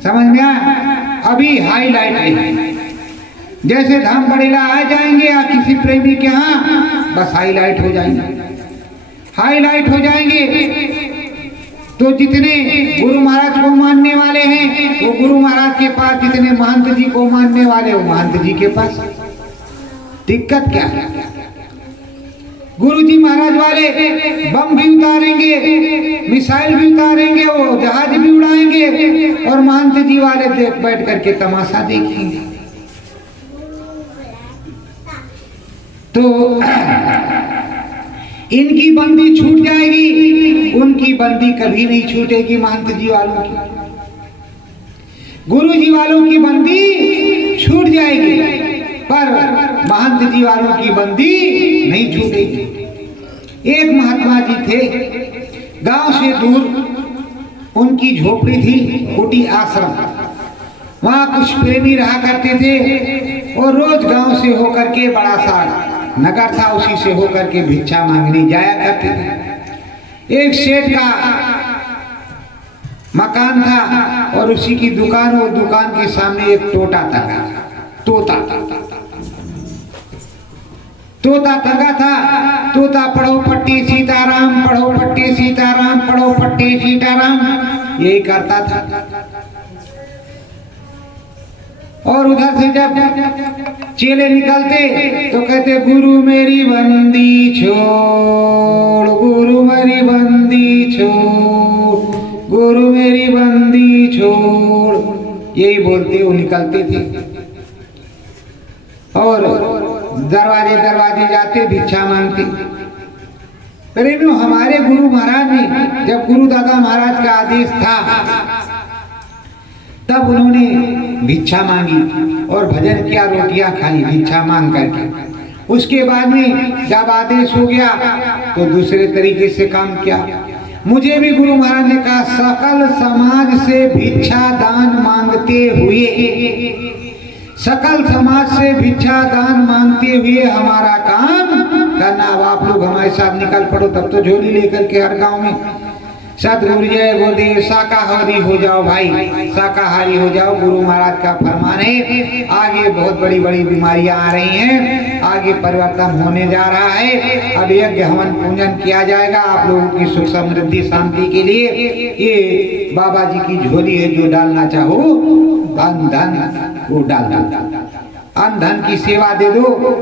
समझ में आया? अभी हाईलाइट है, जैसे धाम बड़ेला आ जाएंगे या किसी प्रेमी के यहाँ, बस हाईलाइट हो जाएंगे, हाईलाइट हो जाएंगे। तो जितने गुरु महाराज को मानने वाले हैं वो गुरु महाराज के पास, जितने महंत जी को मानने वाले वो महंत जी के पास। दिक्कत क्या है? गुरु जी महाराज वाले बम भी उतारेंगे, मिसाइल भी उतारेंगे, वो जहाज भी उड़ाएंगे, और महंत जी वाले देख बैठ करके तमाशा देखेंगे। तो इनकी बंदी छूट जाएगी, उनकी बंदी कभी नहीं छूटेगी महंत जी वालों की। गुरु जी वालों की बंदी छूट जाएगी, पर महंत जी वालों की बंदी नहीं छूटेगी। एक महात्मा जी थे, गांव से दूर उनकी झोपड़ी थी, कुटी आश्रम। वहां कुछ प्रेमी रहा करते थे और रोज गांव से होकर के, बड़ा सा नगर था, उसी से होकर के भिक्षा मांगने जाया करते थे। एक सेठ का मकान था और उसी की दुकान, वो दुकान के सामने एक तोता टंगा था। तोता पढ़ो पट्टी सीताराम, पढ़ो पट्टी सीताराम, पढ़ो पट्टी सीताराम, यही करता था। और उधर से जब चेले निकलते तो कहते, गुरु मेरी बंदी छोड़, गुरु मेरी बंदी छोड़, गुरु मेरी बंदी छोड़, यही बोलते वो निकलते थे। और दरवाजे दरवाजे जाते, भिक्षा मांगते। प्रेमियों, हमारे गुरु महाराज ने, जब गुरु दादा महाराज का आदेश था, तब उन्होंने भिक्षा मांगी और भजन किया, रोटियां खाई भिक्षा मांग करके। उसके बाद में जब आदेश हो गया तो दूसरे तरीके से काम किया। मुझे भी गुरु महाराज ने कहा, सकल समाज से भिक्षा दान मांगते हुए, सकल समाज से भिक्षा दान मांगते हुए हमारा काम करना। अब आप लोग हमारे साथ निकल पड़ो, तब तो झोली लेकर के हर गांव में सतगुरु जय गुरुदेव, शाकाहारी हो जाओ भाई, शाकाहारी हो जाओ, गुरु महाराज का फरमान है। आगे बहुत बड़ी बड़ी बीमारियां आ रही हैं, आगे परिवर्तन होने जा रहा है। अब यज्ञ हवन पूजन किया जाएगा आप लोगों की सुख समृद्धि शांति के लिए। ये बाबा जी की झोली है, जो डालना चाहो धन धन वो डाल दो, अन्न धन की सेवा दे दो,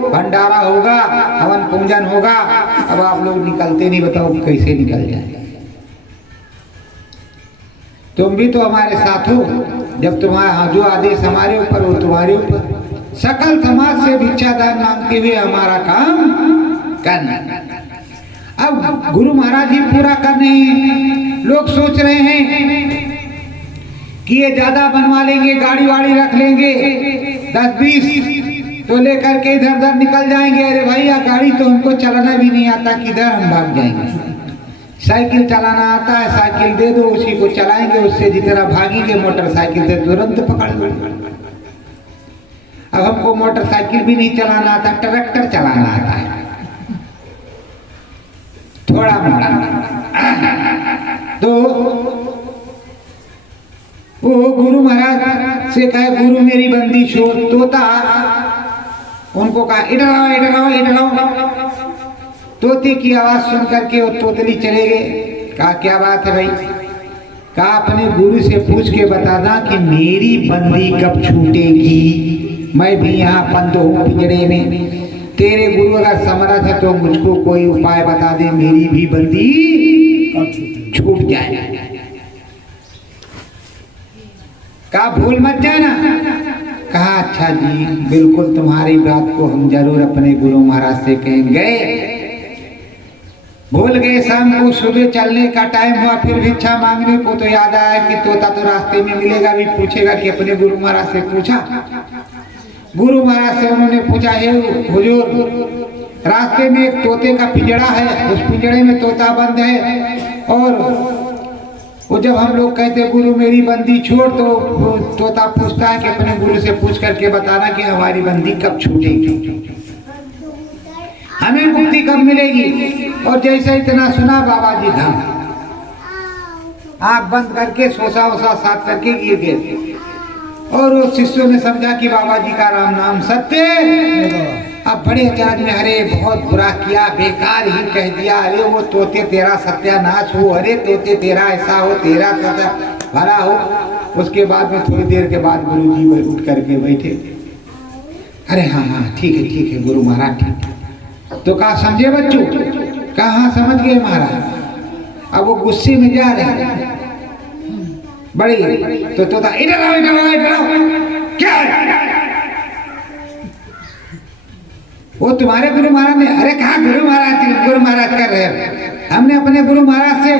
भंडारा होगा, हवन पूजन होगा। अब आप लोग निकलते नहीं, बताओ कैसे निकल जाए? तुम भी तो हमारे साथ हो, जब तुम्हारा जो आदेश हमारे ऊपर हो तुम्हारे ऊपर। सकल समाज से भिक्षा दान मांगते हुए हमारा काम करना। अब गुरु महाराज ही पूरा कर रहे हैं। लोग सोच रहे हैं कि ये ज्यादा बनवा लेंगे, गाड़ी वाड़ी रख लेंगे 10-20 तो लेकर के इधर उधर निकल जाएंगे। अरे भैया गाड़ी तो हमको चलाना भी नहीं आता, किधर हम भाग जाएंगे। साइकिल चलाना आता है, साइकिल दे दो, उसी को चलाएंगे, उससे जितना भागेंगे मोटरसाइकिल से तुरंत पकड़ लेंगे। अब हमको मोटरसाइकिल भी नहीं चलाना आता, ट्रैक्टर चलाना आता है थोड़ा मोड़ा। तो वो गुरु महाराज से कहे गुरु मेरी बंदी छोड़। तोता उनको कहा इधर आओ इधर आओ इधर आओ। तोते की आवाज सुन करके वो तोतली चले गए। कहा क्या बात है भाई? कहा अपने गुरु से पूछ के बताना कि मेरी बंदी कब छूटेगी। मैं भी यहाँ बंद हूँ पिंजड़े में। तेरे गुरु अगर समर्थ है तो मुझको कोई उपाय बता दे, मेरी भी बंदी छूट जाए। कहा भूल मत जाना। कहा अच्छा जी बिल्कुल, तुम्हारी बात को हम जरूर अपने गुरु महाराज से कहेंगे। भूल गए। शाम को सुबह चलने का टाइम हुआ, फिर भिक्षा मांगने को तो याद आया कि तोता तो रास्ते में मिलेगा, भी पूछेगा कि अपने गुरु महाराज से पूछा। गुरु महाराज से उन्होंने पूछा है हुजूर रास्ते में एक तोते का पिंजड़ा है, उस पिंजड़े में तोता बंद है, और वो जब हम लोग कहते गुरु मेरी बंदी छोड़ तो तोता पूछता है कि अपने गुरु से पूछ करके बताना कि हमारी बंदी कब छूटेगी, हमें मुक्ति कब मिलेगी। और जैसे इतना सुना बाबा जी धाम आंख बंद करके सोसा वोसा साफ करके गिर गए। और वो शिष्यों ने समझा कि बाबा जी का राम नाम सत्य। अब बड़े अचानक में अरे बहुत बुरा किया, बेकार ही कह दिया, अरे वो तोते तेरा सत्यानाश हो, अरे तोते तेरा ऐसा हो, तेरा सत्या भरा हो। उसके बाद में थोड़ी देर के बाद गुरु जी उठ करके बैठे। अरे हाँ हाँ ठीक है गुरु महाराज ठीक है। तो कहा समझे बच्चों? कहा हाँ समझ गए महाराज। अब वो गुस्से में जा रहे बड़ी। तो तोता इधर आओ इधर आओ इधर आओ। क्या वो तुम्हारे गुरु महाराज ने? अरे कहा गुरु महाराज कर रहे हैं। हमने अपने गुरु महाराज से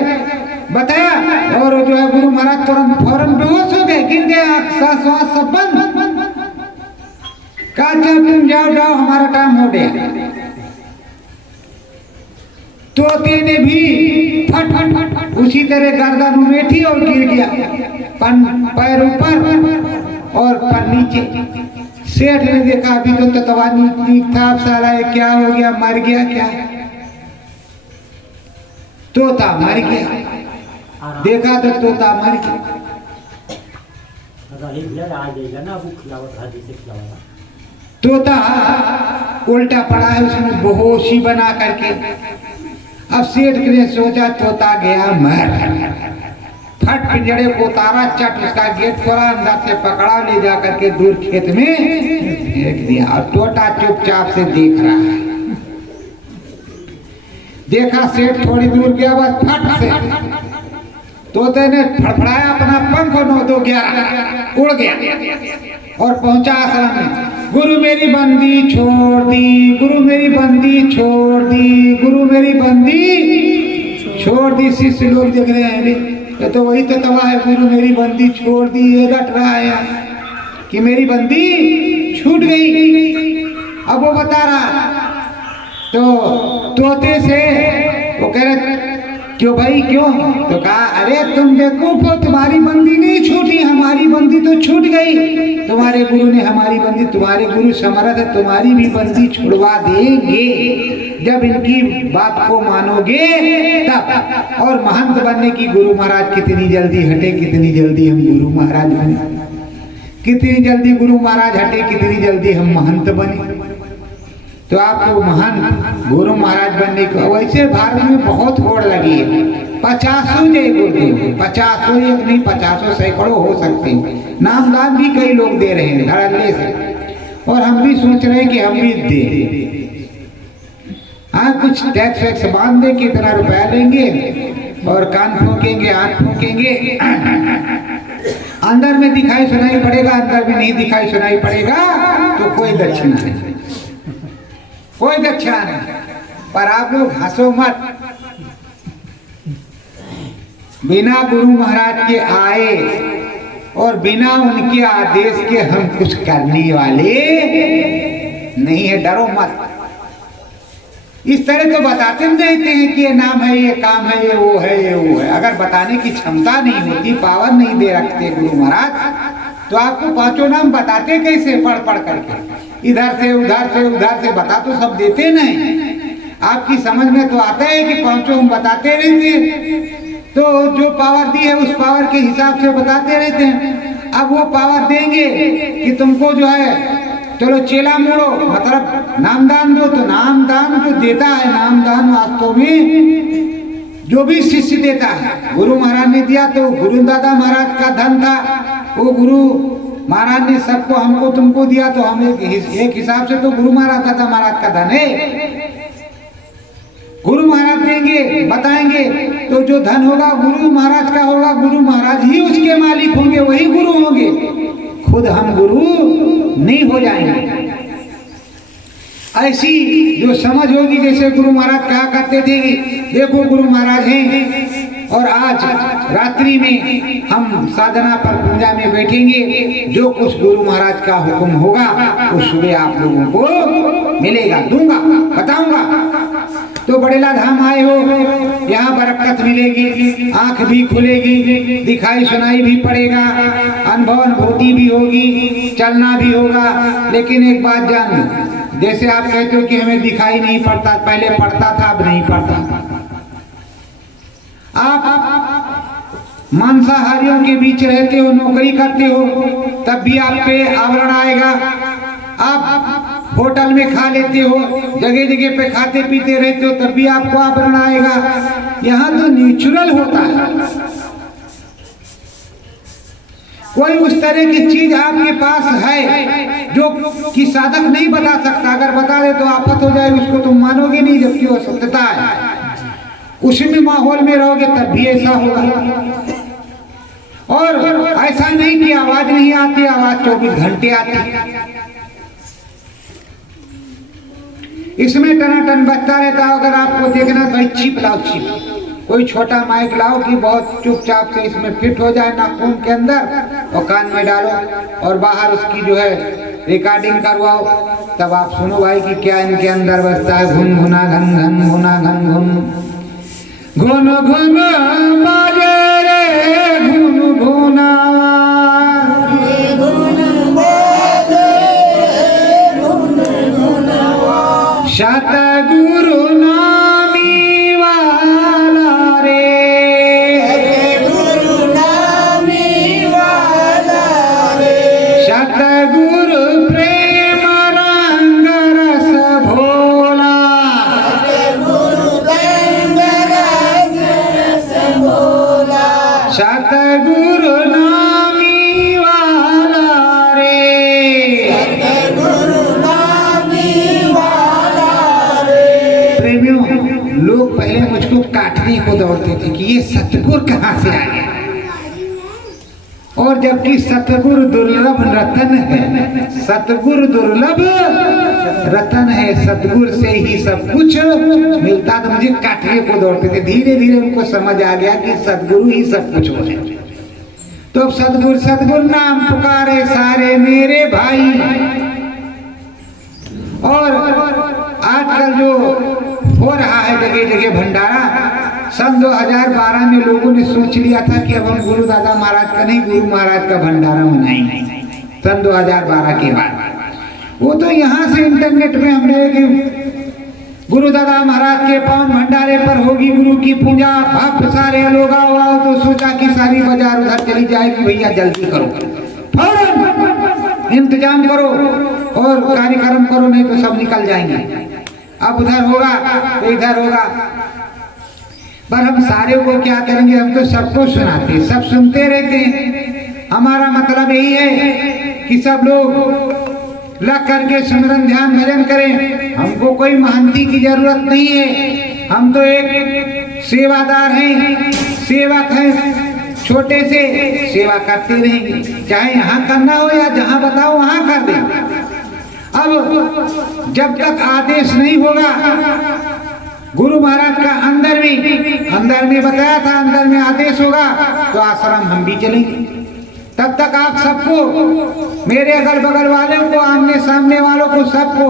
बताया और जो है गुरु महाराज तुरंत फौरन बेहोश हो गए, गिर गए, सांस सब बंद। कहा चल तुम जाओ हमारा काम हो गया। तोते ने भी फट उसी तरह गर्दन उमेठी और गिर गया, पैर ऊपर और पर नीचे। सेठ ने देखा अभी तो ततवानी ठीक था, अब साला क्या हो गया, मर गया क्या? तोता मर गया। देखा तो तोता मर गया। तोता उल्टा पड़ा है, उसमें बेहोशी बना करके। अब सेठ ने सोचा तोता गया मर, फट पिंजड़े को उतारा, चट उसका गेट खोला, अंदर से पकड़ा, ले जा करके दूर खेत में फेंक दिया। और तोता चुपचाप से देख रहा है। देखा सेठ थोड़ी दूर गया, बस फट से तोते ने फड़फड़ाया अपना पंख और 9-2-11 उड़ गया और पहुंचा आश्रम में। गुरु मेरी बंदी छोड़ दी, गुरु मेरी बंदी छोड़ दी, गुरु मेरी बंदी छोड़ दी। शिष्य लोग देख रहे हैं, ये तो वही तो तवा है, गुरु मेरी बंदी छोड़ दी, ये रट रहा है कि मेरी बंदी छूट गई। अब वो बता रहा तो तोते से वो कह रहे क्यों भाई क्यों? तो कहा अरे तुम बेवकूफ हो, तुम्हारी बंदी नहीं छूटी, हमारी बंदी तो छूट गई। तुम्हारे गुरु ने हमारी बंदी, तुम्हारे गुरु समर्थ है, तुम्हारी भी बंदी छुड़वा देंगे जब इनकी बात को मानोगे तब। और महंत बनने की गुरु महाराज कितनी जल्दी हटे, कितनी जल्दी हम गुरु महाराज बने, कितनी जल्दी गुरु महाराज हटे, कितनी जल्दी हम महंत बने। तो आपको महान गुरु महाराज बनने को वैसे भारत में बहुत होड़ लगी है। 50 जय गुरुदेव, 50 एक नहीं 50 सैकड़ों हो सकते हैं। नाम दान भी कई लोग दे रहे हैं धड़ल्ले से, और हम भी सोच रहे हैं कि हम भी दे। हाँ कुछ टैक्स वैक्स बांध दे, कितना रुपया लेंगे और कान फूकेंगे, आँख फूकेंगे। अंदर में दिखाई सुनाई पड़ेगा, अंदर में नहीं दिखाई सुनाई पड़ेगा तो कोई दक्षिणा नहीं, कोई दक्षिणा नहीं। पर आप लोग हंसो मत, बिना गुरु महाराज के आए और बिना उनके आदेश के हम कुछ करने वाले नहीं है। डरो मत। इस तरह तो बताते रहते हैं कि ये नाम है, ये काम है, ये वो है, ये वो है। अगर बताने की क्षमता नहीं होती, पावर नहीं दे रखते गुरु महाराज, तो आपको पांचों नाम बताते कैसे? पढ़ पढ़ करके इधर से उधर से उधर से बता तो सब देते नहीं। आपकी समझ में तो आता है कि पांचों हम बताते रहते हैं, तो जो पावर दी है उस पावर के हिसाब से बताते रहते हैं। अब वो पावर देंगे कि तुमको जो है चलो चेला मोड़ो, मतलब नामदान दो, तो नामदान जो देता है, नामदान वास्तव में जो भी शिष्य देता है, गुरु महाराज ने दिया तो गुरु दादा महाराज का धन था, वो गुरु महाराज ने सबको हमको तुमको दिया, तो हम एक हिसाब से तो गुरु महाराज दादा महाराज का धन है। गुरु महाराज देंगे, बताएंगे, तो जो धन होगा गुरु महाराज का होगा, गुरु महाराज ही उसके मालिक होंगे, वही गुरु होंगे। खुद हम गुरु नहीं हो जाएंगे। ऐसी जो समझ होगी, जैसे गुरु महाराज कहा करते थे कि देखो गुरु महाराज हैं और आज रात्रि में हम साधना पर पूजा में बैठेंगे, जो कुछ गुरु महाराज का हुक्म होगा वो सुबह आप लोगों को मिलेगा, दूंगा, बताऊंगा। तो बड़ेला धाम आए हो, यहाँ बरकत मिलेगी, आंख भी खुलेगी, दिखाई सुनाई भी पड़ेगा, अनुभव अनुभूति भी होगी, चलना भी होगा। लेकिन एक बात जान लो, जैसे आप कहते हो कि हमें दिखाई नहीं पड़ता, पहले पड़ता था, अब नहीं पड़ता। आप मांसाहारियों के बीच रहते हो, नौकरी करते हो, तब भी आप पे आवरण आएगा। आप होटल में खा लेते हो, जगह जगह पे खाते पीते रहते हो, तब भी आपको आवरण आएगा। यहाँ तो नेचुरल होता है। कोई उस तरह की चीज आपके पास है जो कि साधक नहीं बता सकता। अगर बता दे तो आफत हो जाए, उसको तुम मानोगे नहीं, जबकि वो सत्यता है। उसी में माहौल में रहोगे तब भी ऐसा होगा। और ऐसा नहीं कि आवाज नहीं आती, आवाज 24 घंटे आती। इसमें टनाटन बजता रहता है। अगर आपको देखना तो चिप लाओ, चिप, कोई छोटा माइक लाओ कि बहुत चुपचाप से इसमें फिट हो जाए नाखून के अंदर, और कान में डालो और बाहर उसकी जो है रिकॉर्डिंग करवाओ, तब आप सुनो भाई कि क्या इनके अंदर बजता है। घुन घुना घन घन घुना घन घुन, घुन घुन बाजे रे घुन घुना, सतगुरु नामी वाला रे, गुरु नामी वाला रे, सतगुरु प्रेम रंग रस भोला, गुरु रंग रस भोला, सतगुरु नामी वाला रे, गुरु नामी वाला। लोग पहले मुझको काटने को दौड़ते थे कि ये सतगुरु कहाँ से आ गया, और जबकि सतगुरु दुर्लभ रतन है, सतगुरु दुर्लभ रतन है, सतगुरु से ही सब कुछ मिलता। तो मुझे काटने को दौड़ते थे। धीरे धीरे उनको समझ आ गया कि सतगुरु ही सब कुछ हो है। तो अब सतगुरु सतगुरु नाम पुकारे सारे मेरे भाई। और आजकल जो हो रहा है जगह जगह भंडारा, सन 2012 में लोगों ने सोच लिया था कि अब हम गुरु दादा महाराज का नहीं, गुरु महाराज का भंडारा मनाएंगे। सन 2012 के बाद वो तो यहाँ से इंटरनेट में हमने कि गुरु दादा महाराज के पावन भंडारे पर होगी गुरु की पूजा, भक्त सारे लोग आओ। तो सोचा कि सारी बाजार उधर चली जाएगी, भैया जल्दी करो, फौरन इंतजाम करो और कार्यक्रम करो, नहीं तो सब निकल जाएंगे। अब उधर होगा तो इधर होगा, पर हम सारे को क्या करेंगे? हम तो सबको सुनाते, सब सुनते रहते हैं। हमारा मतलब यही है कि सब लोग लग करके सिमरन ध्यान भजन करें। हमको कोई महंती की जरूरत नहीं है, हम तो एक सेवादार हैं, सेवक हैं, छोटे से सेवा करते रहेंगे, चाहे यहाँ करना हो या जहाँ बताओ वहाँ कर दें। अब जब तक आदेश नहीं होगा गुरु महाराज का अंदर में बताया था, अंदर में आदेश होगा तो आश्रम हम भी चलेंगे। तब तक आप सबको, मेरे अगल बगल वालों को, आमने सामने वालों को, सबको,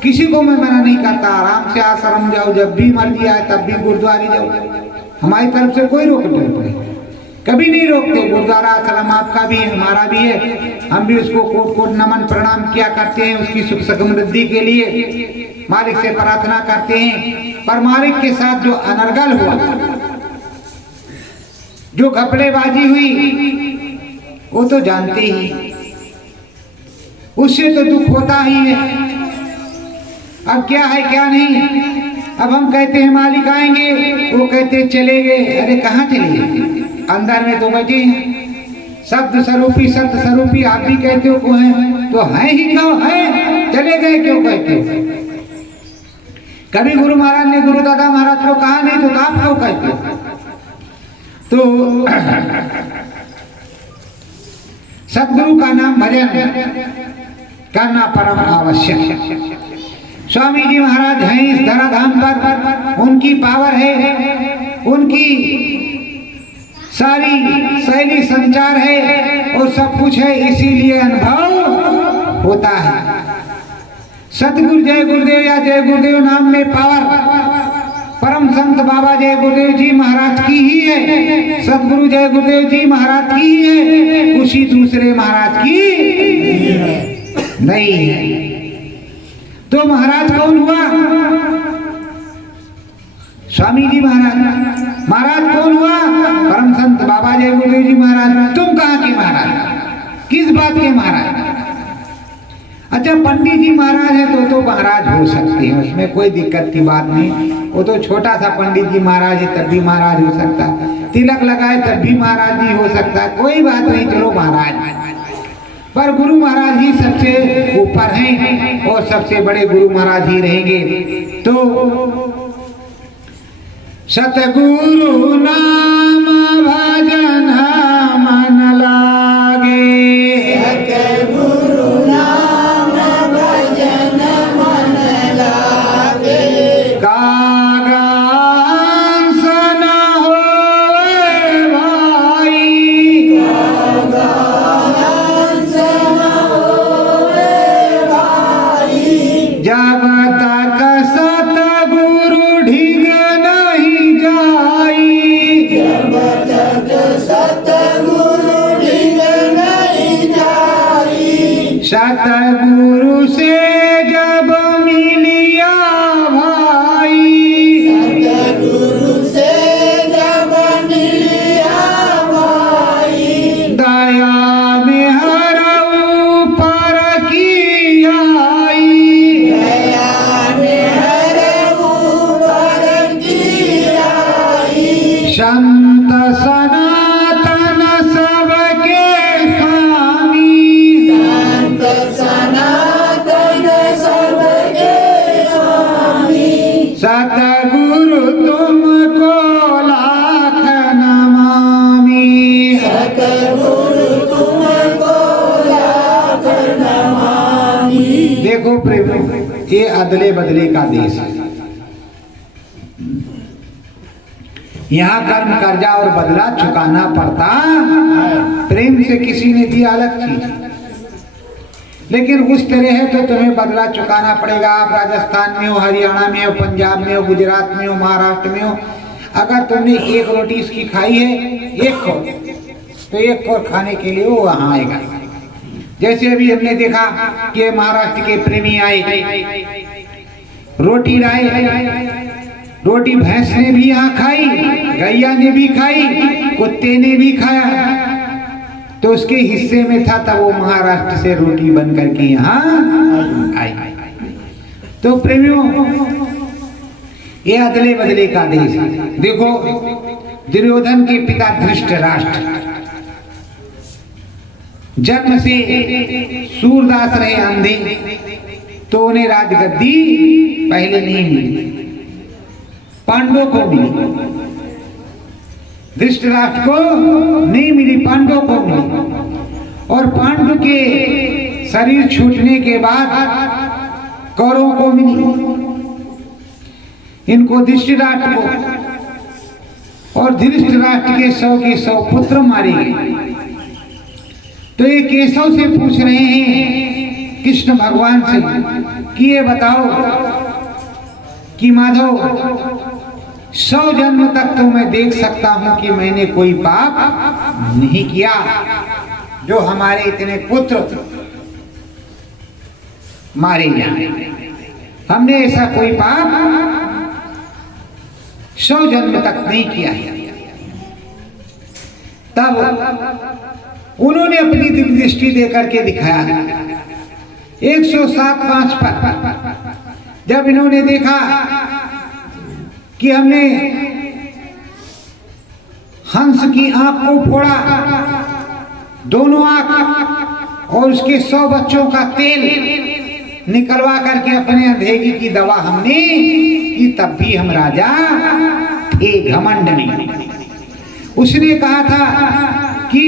किसी को मैं मना नहीं करता, आराम से आश्रम जाओ, जब भी मर्जी आए तब भी गुरुद्वारे जाओ, हमारी तरफ से कोई रोक नहीं पड़े, कभी नहीं रोकते। गुरुद्वारा आश्रम आपका भी है, हमारा भी है, हम भी उसको कोट कोट नमन प्रणाम किया करते हैं, उसकी सुख समृद्धि के लिए मालिक से प्रार्थना करते हैं। पर मालिक के साथ जो अनर्गल हुआ, जो घपलेबाजी हुई, वो तो जानते ही, उससे तो दुख होता ही है। अब क्या है क्या नहीं, अब हम कहते हैं मालिक आएंगे, वो कहते चले गए। अरे कहाँ चले गए? अंदर में तो बैठे हैं, शब्द स्वरूपी सत्य स्वरूपी आप भी कहते हो को है, तो है ही क्यों है, चले गए क्यों कहते हो? कभी गुरु महाराज ने गुरु दादा महाराज को कहा नहीं तो आप क्यों कहते हो? तो सदगुरु का नाम भजन करना परम आवश्यक है। स्वामी जी महाराज हैं इस धराधाम पर, उनकी पावर है, उनकी सारी शैली संचार है और सब कुछ है, इसीलिए अनुभव होता है। सतगुरु जय गुरुदेव या जय गुरुदेव नाम में पावर परम संत बाबा जय गुरुदेव जी महाराज की ही है, सतगुरु जय गुरुदेव जी महाराज की ही है, उसी दूसरे महाराज की नहीं है। तो महाराज कौन हुआ? स्वामी जी महाराज। महाराज कौन हुआ? परम संत बाबा जय गुरुदेव जी महाराज। तुम कहाँ के महाराज? किस बात के महाराज? अच्छा, पंडित जी महाराज है तो महाराज हो सकते हैं, उसमें कोई दिक्कत की बात नहीं। वो तो छोटा सा पंडित जी महाराज है तब भी महाराज हो सकता है, तिलक लगाए तब भी महाराज जी हो सकता है, कोई बात नहीं, चलो महाराज। पर गुरु महाराज ही सबसे ऊपर हैं और सबसे बड़े गुरु महाराज ही रहेंगे। तो सतगुरु नाम भजन मन लागे, सतगुरु नाम भजन मन लागे, कागा हंस न होए भाई, कागा हंस न होए भाई, जब तक सतगुरु ढिग नहीं जाई, जब तक सतगुरु ढिग नहीं जाई, सतगुरु से जब मिलिया भाई, सतगुरु से जब मिलिया भाई, दया में हर ऊपर की आई, दया में हर ऊपर की आई, संत सनातन सबके स्वामी, संत सनातन सबके स्वामी, सतगुरु तुमको लाख नमामि। सतगुरु तुमको लाख नमामि। देखो प्रेम, ये अदले बदले का देश है, यहाँ कर्म कर्जा और बदला चुकाना पड़ता, प्रेम से किसी ने दिया अलग चीज, लेकिन उस तरह है तो तुम्हें बदला चुकाना पड़ेगा। आप राजस्थान में हो, हरियाणा में हो, पंजाब में हो, गुजरात में हो, महाराष्ट्र में हो, अगर तुमने एक रोटी इसकी खाई है, एक खोर, तो एक खोर खाने के लिए वो वहां आएगा। जैसे अभी हमने देखा कि महाराष्ट्र के प्रेमी आए, रोटी लाए, रोटी भैंस ने भी यहाँ खाई, गैया ने भी खाई, कुत्ते ने भी खाया, तो उसके हिस्से में था, तब वो महाराष्ट्र से रोटी बन करके यहाँ आई। तो प्रेमियों, ये अदले बदले का देश है। देखो, दुर्योधन के पिता धृतराष्ट्र जन्म से सूरदास रहे, अंधे, तो उन्हें राजगद्दी पहले नहीं मिली, पांडवों को मिली, धृतराष्ट्र को नहीं मिली, पांडवों को मिली। और पांडु के शरीर छूटने के बाद कौरवों को मिली। इनको धृष्टराष्ट्र को और धृष्टराष्ट्र के 100 के 100 पुत्र मारे गए। तो ये केशव से पूछ रहे हैं कृष्ण भगवान से कि ये बताओ कि माधव 100 जन्म तक तो मैं देख सकता हूं कि मैंने कोई पाप नहीं किया, जो हमारे इतने पुत्र मारे जाए, हमने ऐसा कोई पाप 100 जन्म तक नहीं किया है। तब उन्होंने अपनी दिव्य दृष्टि देकर के दिखाया 107:5 पर जब इन्होंने देखा कि हमने हंस की आंख को फोड़ा, दोनों आंख, और उसके 100 बच्चों का तेल निकलवा करके अपने अंधेरी की दवा हमने की, तब भी हम राजा थे घमंड में। उसने कहा था कि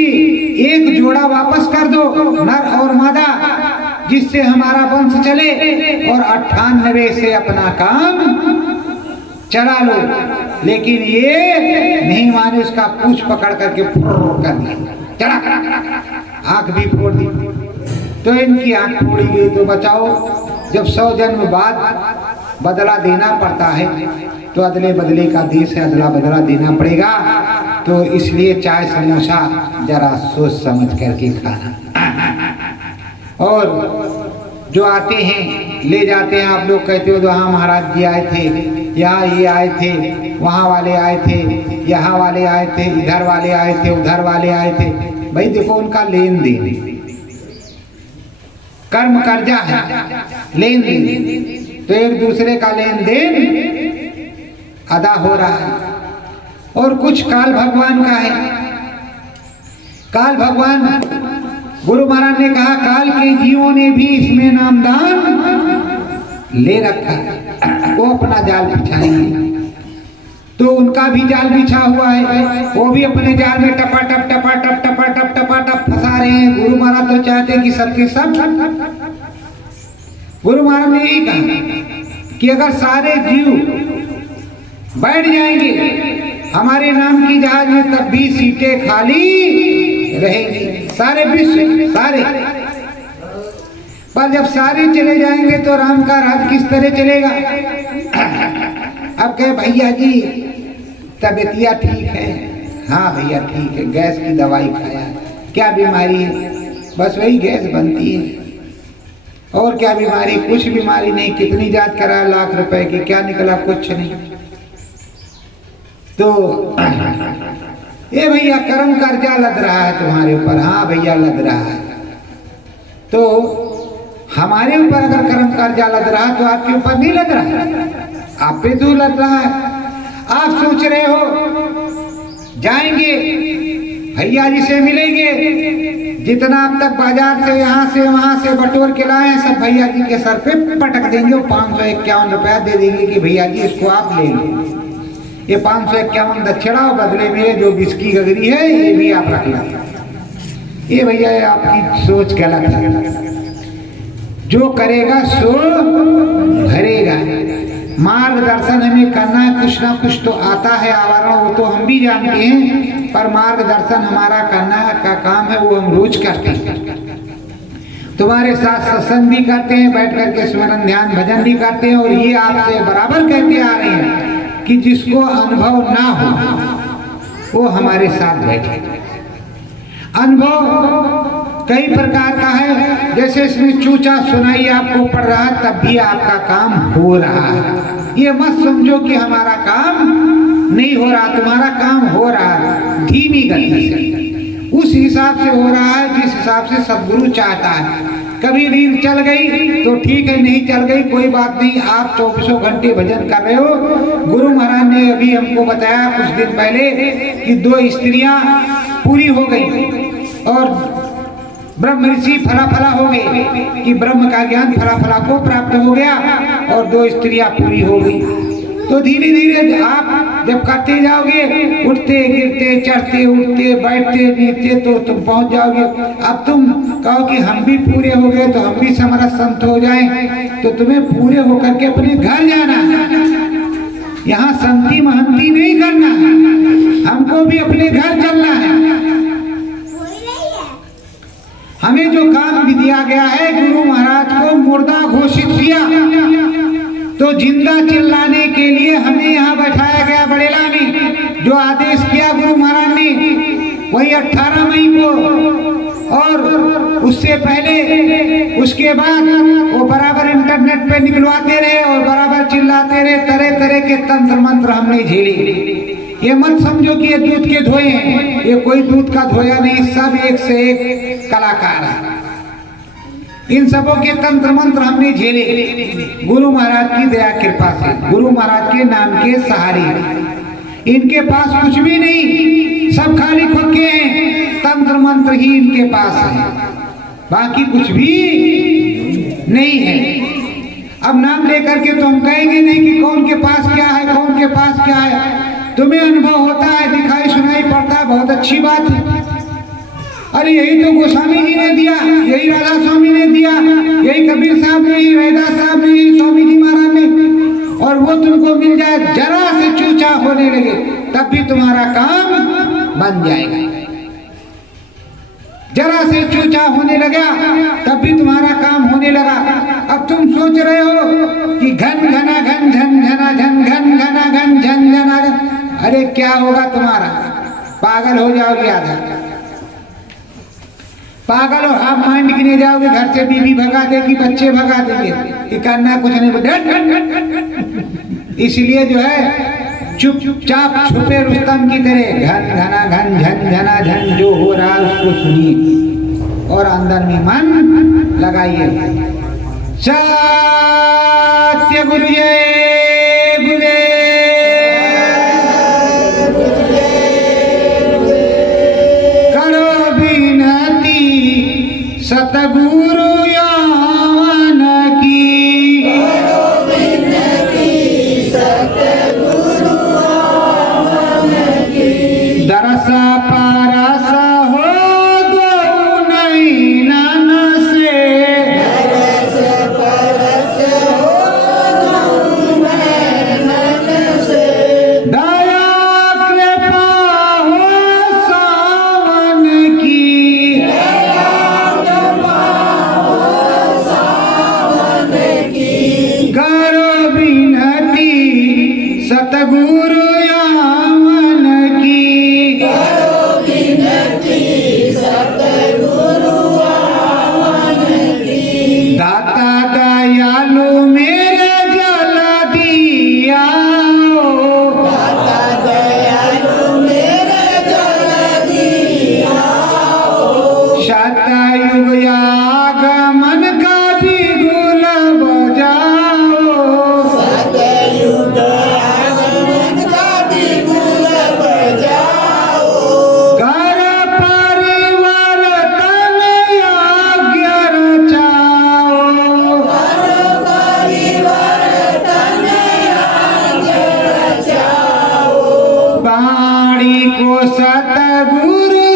एक जोड़ा वापस कर दो, नर और मादा, जिससे हमारा वंश चले, और 98 से अपना काम चला लो। लेकिन ये नहीं माने, उसका पूंछ पकड़ करके कर दिया, चला आंख भी फोड़ दी। तो इनकी आंख फोड़ी गई। तो बचाओ, जब 100 जन्म बाद बदला देना पड़ता है तो अदले बदले का देश है, अदला बदला देना पड़ेगा। तो इसलिए चाय समोसा जरा सोच समझ करके खाना। और जो आते हैं ले जाते हैं, आप लोग कहते हो तो हाँ महाराज जी आए थे, यहाँ ये आए थे, वहाँ वाले आए थे, यहाँ वाले आए थे, इधर वाले आए थे, उधर वाले आए थे। भाई देखो, उनका लेन देन कर्म कर्जा है, लेन देन, तो एक दूसरे का लेन देन अदा हो रहा है। और कुछ काल भगवान का है। काल भगवान, गुरु महाराज ने कहा काल के जीवों ने भी इसमें नामदान ले रखा है, वो अपना जाल बिछाएंगे। तो उनका भी जाल बिछा हुआ है, वो भी अपने जाल में टपाटप टपाटप टपाटप टपाटप फंसा रहे हैं। गुरु महाराज तो चाहते हैं कि सबके सब, गुरु महाराज ने यही कहा कि अगर सारे जीव बैठ जाएंगे हमारे नाम की जहाज में, तब भी सीटें खाली रहेंगी, सारे विश्व सारे। पर जब सारे चले जाएंगे तो राम का राज किस तरह चलेगा? अब कहे भैया जी तबीयतिया ठीक है? हाँ भैया ठीक है, गैस की दवाई खाया। क्या बीमारी है? बस वही गैस बनती है। और क्या बीमारी? कुछ बीमारी नहीं। कितनी जांच करा, लाख रुपए की, क्या निकला? कुछ नहीं। तो ये भैया कर्म कर्जा लग रहा है तुम्हारे ऊपर। हाँ भैया लग रहा है। तो हमारे ऊपर अगर कर्म कर्जा लग रहा है तो आपके ऊपर नहीं लग रहा है, आप पे तो लग रहा है। आप सोच रहे हो जाएंगे भैया जी से मिलेंगे, जितना अब तक बाजार से यहाँ से वहां से बटोर के लाए सब भैया जी के सर पे पटक देंगे। 551 रुपया दे देंगे कि भैया जी इसको आप ले लो। ये 551 दक्षिणा और बदले में जो बिस्की गगरी है ये भी आप रख लो। ये भैया आपकी सोच गलत है। जो करेगा सो भरेगा। मार्गदर्शन हमें करना है, कुछ ना कुछ तो आता है आवरण, वो तो हम भी जानते हैं, पर मार्गदर्शन हमारा करना का काम है, वो हम रोज करते हैं। तुम्हारे साथ सत्संग भी करते हैं, बैठ करके स्मरण ध्यान भजन भी करते हैं। और ये आपसे बराबर कहते आ रहे हैं कि जिसको अनुभव ना हो वो हमारे साथ बैठे। अनुभव कई प्रकार का है, जैसे इसमें चूचा सुनाई आपको पड़ रहा है तब भी आपका काम हो रहा है। ये मत समझो कि हमारा काम नहीं हो रहा, तुम्हारा काम हो रहा है, धीमी गति से, उस हिसाब से हो रहा है जिस हिसाब से सद्गुरु चाहता है। कभी नींद चल गई तो ठीक है, नहीं चल गई कोई बात नहीं। आप 24 घंटे भजन कर रहे हो। गुरु महाराज ने अभी हमको बताया कुछ दिन पहले कि 2 स्त्रियां पूरी हो गई और ब्रह्म ऋषि फला फला हो गए, कि ब्रह्म का ज्ञान फला फला को प्राप्त हो गया और 2 स्त्रियां पूरी हो गई। तो धीरे धीरे आप जब करते जाओगे, उठते गिरते चढ़ते उठते बैठते नीचे, तो तुम पहुंच जाओगे। अब तुम कहो कि हम भी पूरे हो गए तो हम भी समरस संत हो जाएं, तो तुम्हें पूरे होकर के अपने घर जाना है। यहाँ संती महंती नहीं करना है, हमको भी अपने घर चलना है। हमें जो काम भी दिया गया है, गुरु महाराज को मुर्दा घोषित किया तो जिंदा चिल्लाने के लिए हमें यहाँ बैठाया गया बड़ेला में। जो आदेश किया गुरु महाराज ने वही 18 मई को, और उससे पहले उसके बाद वो बराबर इंटरनेट पे निकलवाते रहे और बराबर चिल्लाते रहे। तरह तरह के तंत्र मंत्र हमने झेले। ये मत समझो कि ये दूध के धोए हैं, ये कोई दूध का धोया नहीं, सब एक से एक कलाकार है। इन सबों के तंत्र मंत्र हमने झेले गुरु महाराज की दया कृपा से, गुरु महाराज के नाम के सहारे। इनके पास कुछ भी नहीं, सब खाली खुद के हैं, तंत्र मंत्र ही इनके पास है, बाकी कुछ भी नहीं है। अब नाम लेकर के तो हम कहेंगे नहीं कि कौन के पास क्या है, कौन के पास क्या है। तुम्हें अनुभव होता है, दिखाई सुनाई पड़ता है, बहुत अच्छी बात है। अरे यही तो गोस्वामी जी ने दिया, यही राधा स्वामी ने दिया, यही कबीर साहब ने, यही रैदास साहब ने, यही स्वामी जी महाराज ने, और वो तुमको मिल जाए, जरा से चूचा होने लगे तब भी तुम्हारा काम बन जाएगा। जरा से चूचा होने लगा तब भी तुम्हारा काम होने लगा। अब तुम सोच रहे हो कि घन घना घन झन घना झन घन घना घन झन घना घन, अरे क्या होगा तुम्हारा, पागल हो जाओगे आधा, पागल और हाफ माइंड गिने जाओगे। घर से बीवी भगा देगी, बच्चे भगा देंगे कि करना कुछ नहीं। इसलिए जो है चुपचाप छुपे रुस्तम की तरह घन घना घन झन झना झन, जो हो रहा उसको सुनिए और अंदर में मन लगाइए। सत्य गुरु सतगुरु यावन की, दरस परस हो दो नैनन से, दया कृपा हो सावन की, सतगुरु यावन की, दाता दयालु मेरे जल दिया, शतयुग आगमन का बिगुल बजाओ, बाणी को सतगुरु